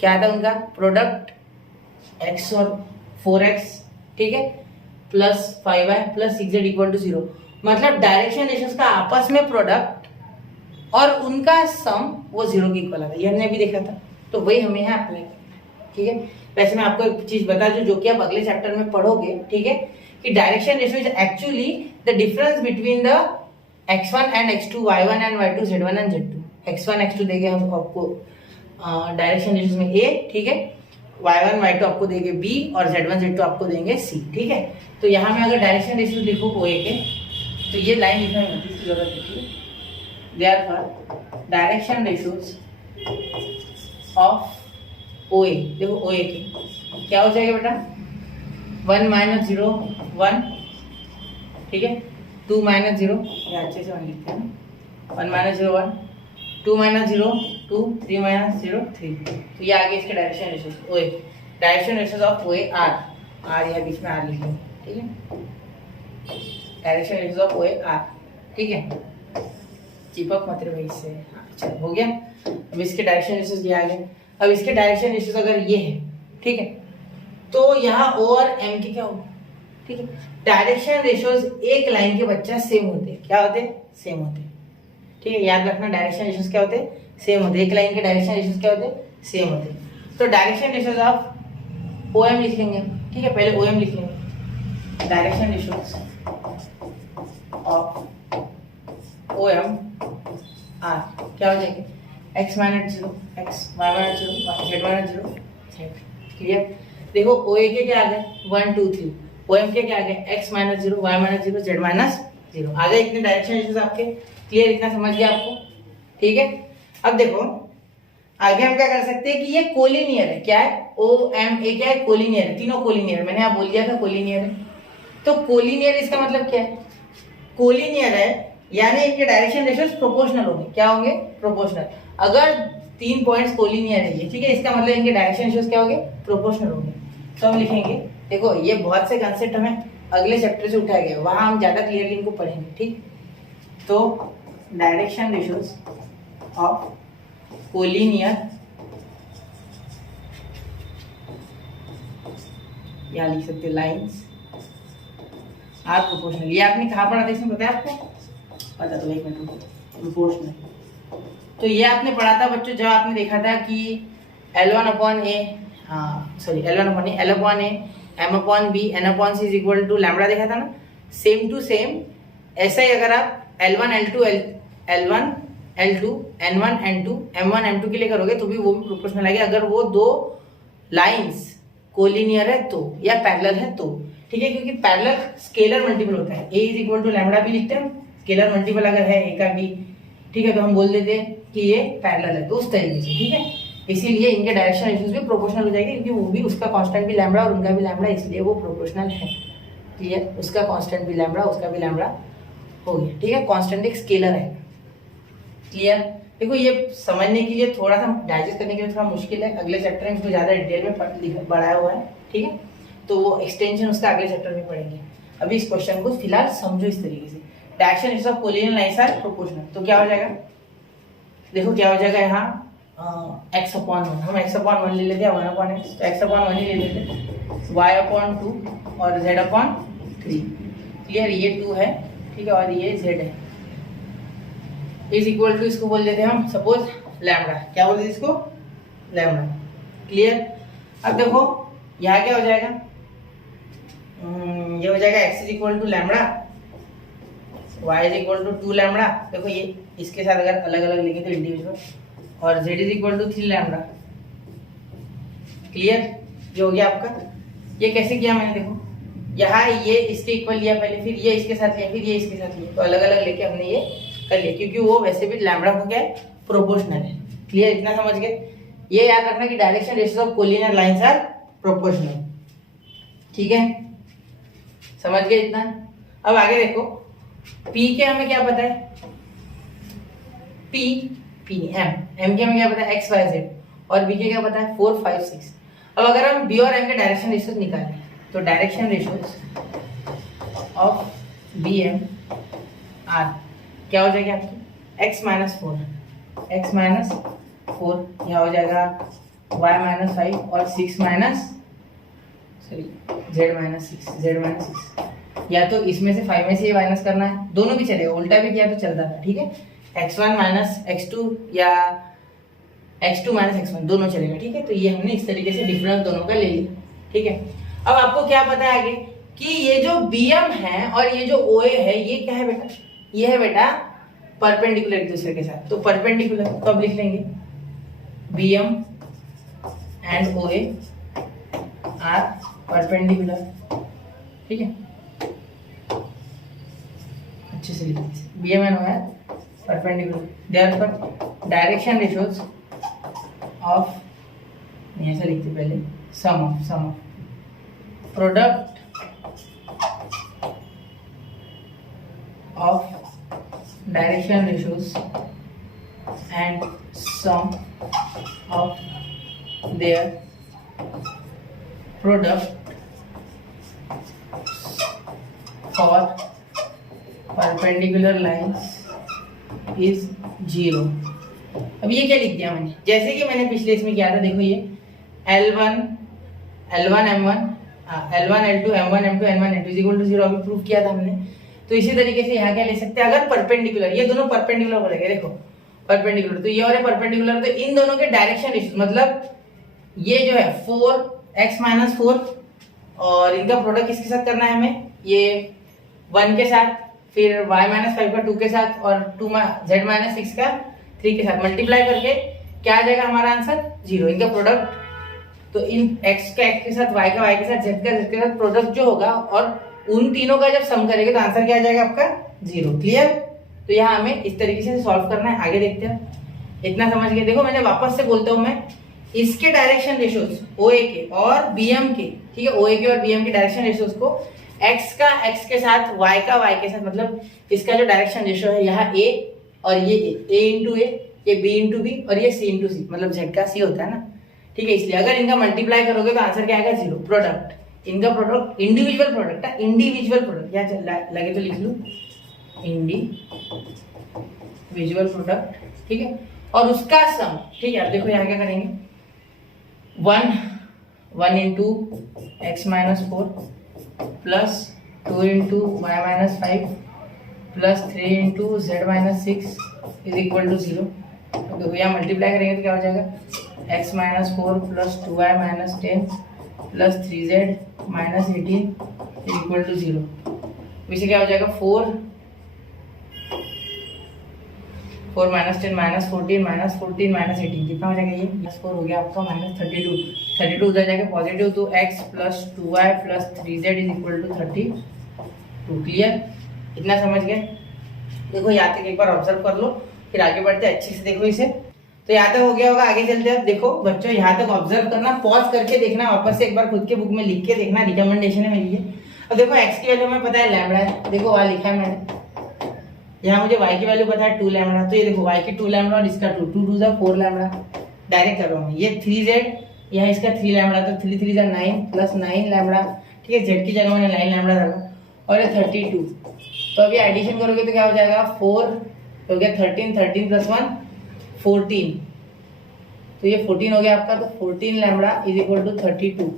क्या था उनका प्रोडक्ट, x और 4x, ठीक है, plus 5y plus 6z equal to 0, मतलब डायरेक्शन रेशियोज का आपस में प्रोडक्ट और उनका सम वो 0 के इक्वल आता है, ये हमने अभी देखा था, तो वही हमें यहाँ अप्लाई करना है, ठीक है। वैसे मैं आपको एक चीज बता दूं जो कि आप अगले चैप्टर में पढ़ोगे, ठीक है, कि direction ratio is actually the difference between the x1 and x2, y1 and y2, z1 and z2। x1 x2 देंगे हम आपको डायरेक्शन रेशियोज में a, ठीक है, y1 y2 आपको देंगे b और z1 z2 आपको देंगे c, ठीक है। तो यहाँ में अगर डायरेक्शन रेशियोज लिखो OA के, तो ये लाइन लिखना है, इसकी जरूरत नहीं है। Therefore direction ratios of OA, देखो OA के क्या हो जाएगा बेटा, 1 - 0 1, ठीक है, 2 - 0, ये अच्छे से 1 लिखते हैं ना, 1 - 0 1, 2 - 0 2, 3 - 0 3, तो ये आगे इसके direction ratios OA, direction ratios of OA are या बीच में आर लिखेंगे, ठीक है, direction ratios of OA are, ठीक है, चिपक मत रहे इससे, चलो हो गया। अब इसके डायरेक्शन रेशियोज ये आ गए। अब इसके डायरेक्शन रेशियोज अगर ये है, ठीक है, तो यहाँ O और M के क्या होगा, ठीक है। डायरेक्शन रेशियोज एक लाइन के बच्चा सेम होते हैं, क्या होते हैं, सेम होते हैं, ठीक है, याद रखना डायरेक्शन रेशियोज क्या होते हैं, सेम होते हैं, एक लाइन के डायरेक्शन रेशियोज क्या होते हैं, सेम होते हैं। तो डायरेक्शन रेशियोज ऑफ OM लिख लेंगे, ठीक है, पहले OM लिख लेंगे, direction ratios of OM are क्या हो जाएंगे, x - 0 x, y - 0 z - 0 z, clear. देखो ओ ए के क्या आ गए 1 2 3, ओ एम के क्या आ गए x minus 0 y minus 0 z minus 0 आ गए इतने डायरेक्शन रेशियोज आपके। क्लियर, इतना समझ गया आपको? ठीक है, अब देखो आगे हम क्या कर सकते हैं कि ये कोलिनियर है। क्या है? ओ एम ए क्या है? कोलिनियर है, तीनों कोलिनियर। मैंने आप बोल दिया था कोलिनियर है। तो कोलिनियर इसका मतलब क्या है? कोलिनियर है यानी इनके डायरेक्शन रेशियोज प्रोपोर्शनल होंगे। क्या होंगे? प्रोपोर्शनल। अगर 3 पॉइंट्स कोलिनियर है ये, ठीक है, इसका मतलब इनके डायरेक्शन रेशियोज क्या होंगे? प्रोपोर्शनल होंगे। तो हम लिखेंगे, देखो ये बहुत से कंसेप्ट हमें अगले चैप्टर से उठाए गए, वहां हम ज्यादा क्लियरली इनको पढ़ेंगे। ठीक, तो डायरेक्शन रेशियोज ऑफ कोलिनियर, या लिख सकते लाइंस आर प्रोपोर्शनल। ये आपने कहाँ पढ़ा था इसमें पता है आपको? पता तो एक मिनट, प्रोपोर्शनल। तो ये आपने पढ़ा था बच्चों जब आपने देखा था कि L1 upon A, sorry L1 upon A, L upon A, M upon B, N upon C is equal to lambda देखा था ना। सेम टू सेम ऐसा ही अगर आप L1 L2 L1 L2 N1 N2 M1 M2 के लिए करोगे तो भी वो भी प्रोपोर्शनल आएगा अगर वो दो लाइंस कोलिनियर है तो, या पैरेलल है तो। ठीक है, क्योंकि पैरेलल स्केलर मल्टीपल होता है। ए इज इक्वल टू लैम्बडा भी लिखते हैं, स्केलर मल्टीपल अगर है ए का बी, ठीक है, तो हम बोल देते हैं कि ये पैरेलल है, तो उस तरीके से। ठीक है, इसीलिए इनके डायरेक्शन रेशियोज भी प्रोपोर्शनल हो जाएंगे क्योंकि वो भी उसका कांस्टेंट भी लैम्बडा और उनका भी लैम्बडा, इसलिए वो प्रोपोर्शनल है। क्लियर, उसका कांस्टेंट भी लैम्बडा उसका भी लैम्बडा हो गया। ठीक है, कांस्टेंट एक स्केलर है। क्लियर, देखो ये समझने के लिए थोड़ा सा डाइजेस्ट करने के लिए थोड़ा मुश्किल है, अगले चैप्टर में इसको ज्यादा डिटेल में बढ़ाया हुआ है। ठीक है, तो वो एक्सटेंशन उसका अगले चैप्टर में पढ़ेंगे। अभी इस क्वेश्चन को फिलहाल समझो इस तरीके से, direction ratios of collinear lines are proportional. तो क्या हो जाएगा, देखो क्या हो जाएगा यहाँ x अपॉन 1, हम x अपॉन 1 ले लेते हैं, 1 अपॉन x, तो x अपॉन 1 ही ले लेते हैं, y अपॉन 2 और z अपॉन 3। क्लियर, ये 2 है, ठीक है, और ये z है, इज इक्वल टू इसको बोल देते हैं हम सपोज लैम्बडा। क्या बोलते हैं इसको? लैम्बडा। क्लियर, अब देखो यहाँ क्या हो जाएगा, ये हो जाएगा x is equal to lambda, y is equal to 2 lambda. देखो ये इसके साथ अगर अलग अलग लिखे तो इंडिविजुअल, और z is equal to 3 lambda. Clear, ये हो गया आपका। ये कैसे किया मैंने, देखो यहाँ ये इसके इक्वल लिया पहले, फिर ये इसके साथ लिया, फिर ये इसके साथ लिया, तो अलग अलग लेके हमने ये कर लिया क्योंकि वो वैसे भी लैम्बडा हो गया प्रोपोर्शनल है। क्लियर, इतना समझ गए? ये याद रखना कि direction ratios of collinear lines are proportional. ठीक है, समझ गए इतना? अब आगे देखो, P के हमें क्या पता है, P M के हमें क्या पता है x y z, और B के क्या पता है 4 5 6। अब अगर हम B और M के डायरेक्शन रेशियोज निकालें तो direction ratios of B M are क्या हो जाएगा आपकी, x माइनस 4, यह हो जाएगा y माइनस 5 और 6 माइनस z माइनस 6। या तो इसमें से 5 में से ये माइनस करना है, दोनों भी चलेगा, उल्टा भी किया तो चलता था। ठीक है, x1 माइनस x2 या x2 माइनस x1 दोनों चलेगा। ठीक है, तो ये हमने इस तरीके से डिफरेंस दोनों का ले लिया। ठीक है, अब आपको क्या पता है आगे कि ये जो BM है और ये जो OA है ये क्या है बेटा, ये है बेटा परपेंडिकुलर एक दूसरे के साथ, तो परपेंडिकुलर, तो अब लिख लेंगे BM and OA are perpendicular. ठीक है, अच्छे से लिखिए, BM and OA perpendicular, therefore direction ratios of, ऐसा लिखते पहले, sum of product of direction ratios and sum of their product for perpendicular lines is 0। अब ये क्या लिख दिया मैंने, जैसे कि मैंने पिछले इसमें किया था, देखो ये L1 M1 L1 L2 M1 M2 N1 N2 equal to 0 अभी प्रूव किया था हमने। तो इसी तरीके से यहाँ क्या ले सकते हैं, अगर परपेंडिकुलर, ये दोनों परपेंडिकुलर हो जाएंगे, देखो परपेंडिकुलर, तो ये और परपेंडिकुलर, तो इन दोनों के डायरेक्शन रेशियो मतलब ये जो है 4x माइनस 4 और इनका प्रोडक्ट किसके साथ करना है हमें, ये 1 के साथ, फिर y माइनस 5 का 2 के साथ और z माइनस 6 का 3 के साथ मल्टीप्लाई करके क्या आ जाएगा हमारा आंसर 0। इनका प्रोडक्ट तो इन x का x के साथ, y का y के साथ, z का z के साथ प्रोडक्ट जो होगा और उन तीनों का जब सम करेंगे तो आंसर क्या आ जाएगा आपका 0। क्लियर? तो यहाँ हमें इस तरीके से सॉल्व करना है। आगे देखते हैं। इतना समझ गए? देखो मैंने वापस से बोलता हूँ मैं, इसके डायरेक्शन रेशियोज OA के और BM के, ठीक है, OA के और BM के डायरेक्शन रेशियोज को x का x के साथ, y का y के साथ, मतलब इसका जो डायरेक्शन रेशियो है यहाँ A और ये A इंटू A, ये B इंटू B और ये C इंटू C, मतलब Z का C होता है ना, ठीक है। इसलिए अगर इनका मल्टीप्लाई करोगे तो आंसर क्या आएगा 0। प्रोडक्ट, इनका प्रोडक्ट इंडिविजुअल प्रोडक्ट है, इंडिविजुअल प्रोडक्ट, या लगे तो लिख लूं इंडिविजुअल प्रोडक्ट, ठीक है, और उसका सम, ठीक है। अब देखो यहाँ क्या करेंगे, 1 into x minus 4 plus 2 into y minus 5 plus 3 into z minus 6 is equal to 0। तो देखो यहाँ मल्टीप्लाई करेंगे तो क्या हो जाएगा, x minus 4 plus 2y minus 10 plus 3z minus 18 is equal to 0। इसे क्या हो जाएगा, 4 माइनस 10 माइनस 14 माइनस 14 माइनस 18, कितना हो जाएगा ये, +4 हो गया आपका माइनस 32 उधर जाएगा पॉजिटिव, तो x plus 2y plus 3z is equal to 32। Clear? इतना समझ गए? देखो यहाँ तक एक बार ऑब्जर्व कर लो, फिर आगे बढ़ते अच्छे से देखो इसे। तो यहाँ तक हो गया होगा, आगे चलते हैं। देखो बच्चों यहाँ तक ऑब्जर्व करना, पॉज करके देखना, वापस से एक बार खुद के बुक में लिख के देखना, रिकमेंडेशन है मेरी ये। अब देखो x की वैल्यू हमें पता है लैम्बडा है, देखो वहाँ लिखा है मैंने। यहाँ मुझे y की वैल्यू पता है 2 लैम्बडा, तो ये देखो y की 2 लैम्बडा और इसका 2 2 2 4 लैम्बडा, डायरेक्ट कर रहा हूँ। ये 3z, यहाँ इसका 3 लैम्बडा, तो 3 3 9 प्लस 9 लैम्बडा, ठीक है, z की जगह मैंने 9 लैम्बडा रखा, और ये 32। तो अभी एडिशन करोगे तो क्या हो जाएगा, 4 हो गया 13 13 प्लस 1 14, तो ये 14 हो गया आपका, तो 14 लैम्बडा इज इक्वल टू 32।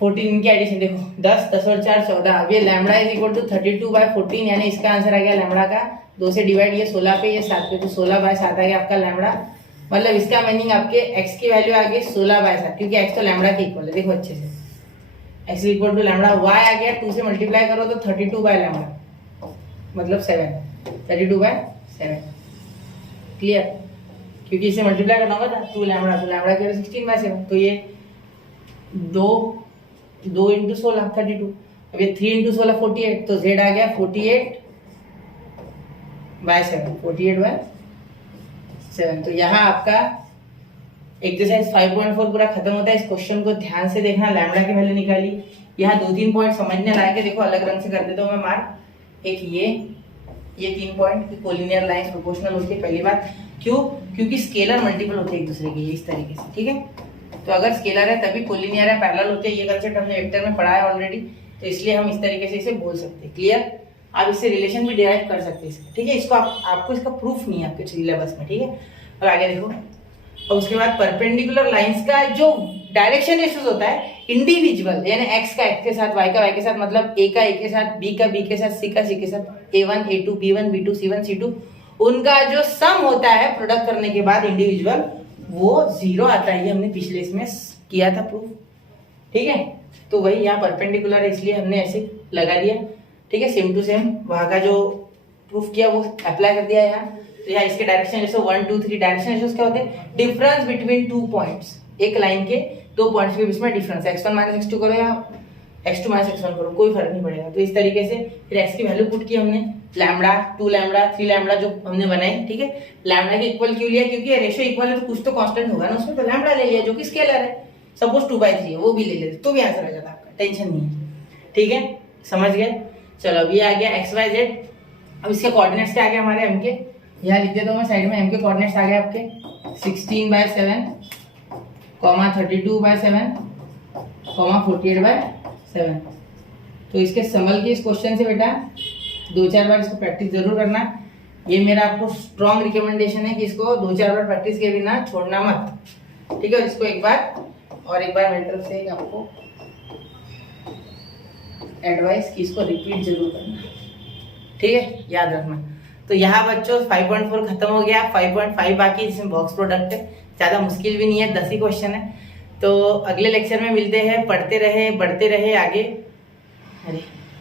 14 इनकी एडिशन देखो, 10 और 4 14, अब ये लैम्बडा इज इक्वल टू 32/14, यानी इसका आंसर आ गया लैम्बडा का 2 से डिवाइड, ये 16 पे ये 7 पे, तो 16/7 आ गया आपका लैम्बडा। मतलब इसका मीनिंग आपके x की वैल्यू आ गई 16/7, क्योंकि x तो लैम्बडा के इक्वल है। देखो अच्छे से, x equal to lambda, y आ गया 2 से मल्टीप्लाई करो तो 32/लैम्बडा, मतलब 7, 32/7। क्लियर? क्योंकि इसे मल्टीप्लाई करना होगा था 2 लैम्बडा, तो लैम्बड़ा की वैल्यू 16/7, तो ये 2 इंटू 16 32, अब ये 3 इंटू 16 48, तो z आ गया 48/7। तो यहाँ आपका एक्सरसाइज 5.4 पूरा खत्म होता है। इस क्वेश्चन को ध्यान से देखना, लैम्बडा की वैल्यू निकाली। यहाँ 2-3 पॉइंट समझने लायक है, देखो अलग रंग से कर देता हूँ मैं मार्क। एक ये 3 पॉइंट, कोलिनियर लाइंस प्रोपोर्शनल होती है, पहली बात। क्यों? क्योंकि स्केलर मल्टीपल होते हैं एक दूसरे के, इस तरीके से, ठीक है। तो अगर स्केलर है तभी कोलिनियर है, पैरेलल होते हैं, ये कंसेप्ट हमने वेक्टर में पढ़ा है ऑलरेडी, तो इसलिए हम इस तरीके से इसे बोल सकते हैं। क्लियर? आप इससे रिलेशन भी डिराइव कर सकते हैं, ठीक है। इसको आपको इसका प्रूफ नहीं है आपके सिलेबस में, ठीक है। और आगे देखो, और उसके बाद परपेंडिकुलर लाइंस का जो डायरेक्शन रेशियोज होता है इंडिविजुअल, यानी x का x के साथ, y का y के साथ, मतलब a का a के साथ, b का b के साथ, c का c के साथ, a1 a2 b1 b2 c1 c2, उनका जो सम होता है प्रोडक्ट करने के बाद इंडिविजुअल, वो 0 आता है। ये हमने पिछले इसमें किया था प्रूफ, ठीक है। तो वही यहाँ परपेंडिकुलर है, इसलिए हमने ऐसे लगा दिया, ठीक है। सेम टू सेम वहाँ का जो प्रूफ किया वो अप्लाई कर दिया यहाँ। तो यहाँ इसके डायरेक्शन रेशियो 1 2 3, डायरेक्शन रेशियोज क्या होते हैं, डिफरेंस बिटवीन 2 पॉइंट्स, एक लाइन के 2 पॉइंट्स के बीच में डिफरेंस। x1 माइनस x2 करो या x2 माइनस x1 करो, कोई फर्क नहीं पड़ेगा। तो इस तरीके से फिर x की वैल्यू पुट की हमने, लैम्बडा 2 लैम्बडा 3 लैम्बडा जो हमने बनाई, ठीक है। लैम्बडा के इक्वल क्यों लिया, क्योंकि रेशियो इक्वल है तो कुछ तो कांस्टेंट होगा ना उसमें, तो लैम्बडा ले लिया जो कि स्केलर है। सपोज 2/3 है, वो भी ले लेते तो भी आंसर आ जाता आपका, टेंशन नहीं है, ठीक है। समझ गए? चलो अब ये आ गया x y z। अब इसके कोऑर्डिनेट्स क्या आ गया हमारे m के, यहाँ लिख देता हूँ मैं साइड में। m के कोऑर्डिनेट्स आ गए आपके 16/7, 32/7, 48/7। तो इसके संभल के इस क्वेश्चन से बेटा 2-4 बार इसको प्रैक्टिस जरूर करना। ये मेरा आपको स्ट्रॉन्ग रिकमेंडेशन है कि इसको 2-4 बार प्रैक्टिस के बिना छोड़ना मत, ठीक है। इसको एक बार मेरी तरफ से आपको एडवाइस कि इसको रिपीट जरूर करना, ठीक है, याद रखना। तो यहाँ बच्चों 5.4 खत्म हो गया, 5.5 बाकी, जिसमें बॉक्स प्रोडक्ट है, ज़्यादा मुश्किल भी नहीं है, 10 ही क्वेश्चन है। तो अगले लेक्चर में मिलते हैं। पढ़ते रहे बढ़ते रहे आगे,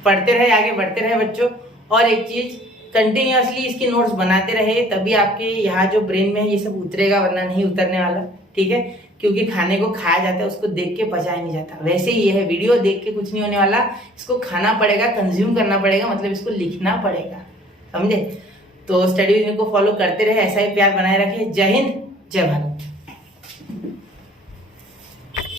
पढ़ते रहे आगे बढ़ते रहे बच्चों। और एक चीज़, कंटिन्यूअसली इसकी नोट्स बनाते रहे, तभी आपके यहाँ जो ब्रेन में ये सब उतरेगा, वरना नहीं उतरने वाला, ठीक है। क्योंकि खाने को खाया जाता है, उसको देख के पचाया नहीं जाता। वैसे ही ये है, वीडियो देख के कुछ नहीं होने वाला, इसको खाना पड़ेगा, कंज्यूम करना पड़ेगा, मतलब इसको लिखना पड़ेगा, समझे। तो स्टडी विद मी को फॉलो करते रहे, ऐसा ही प्यार बनाए रखे। जय हिंद, जय भारत।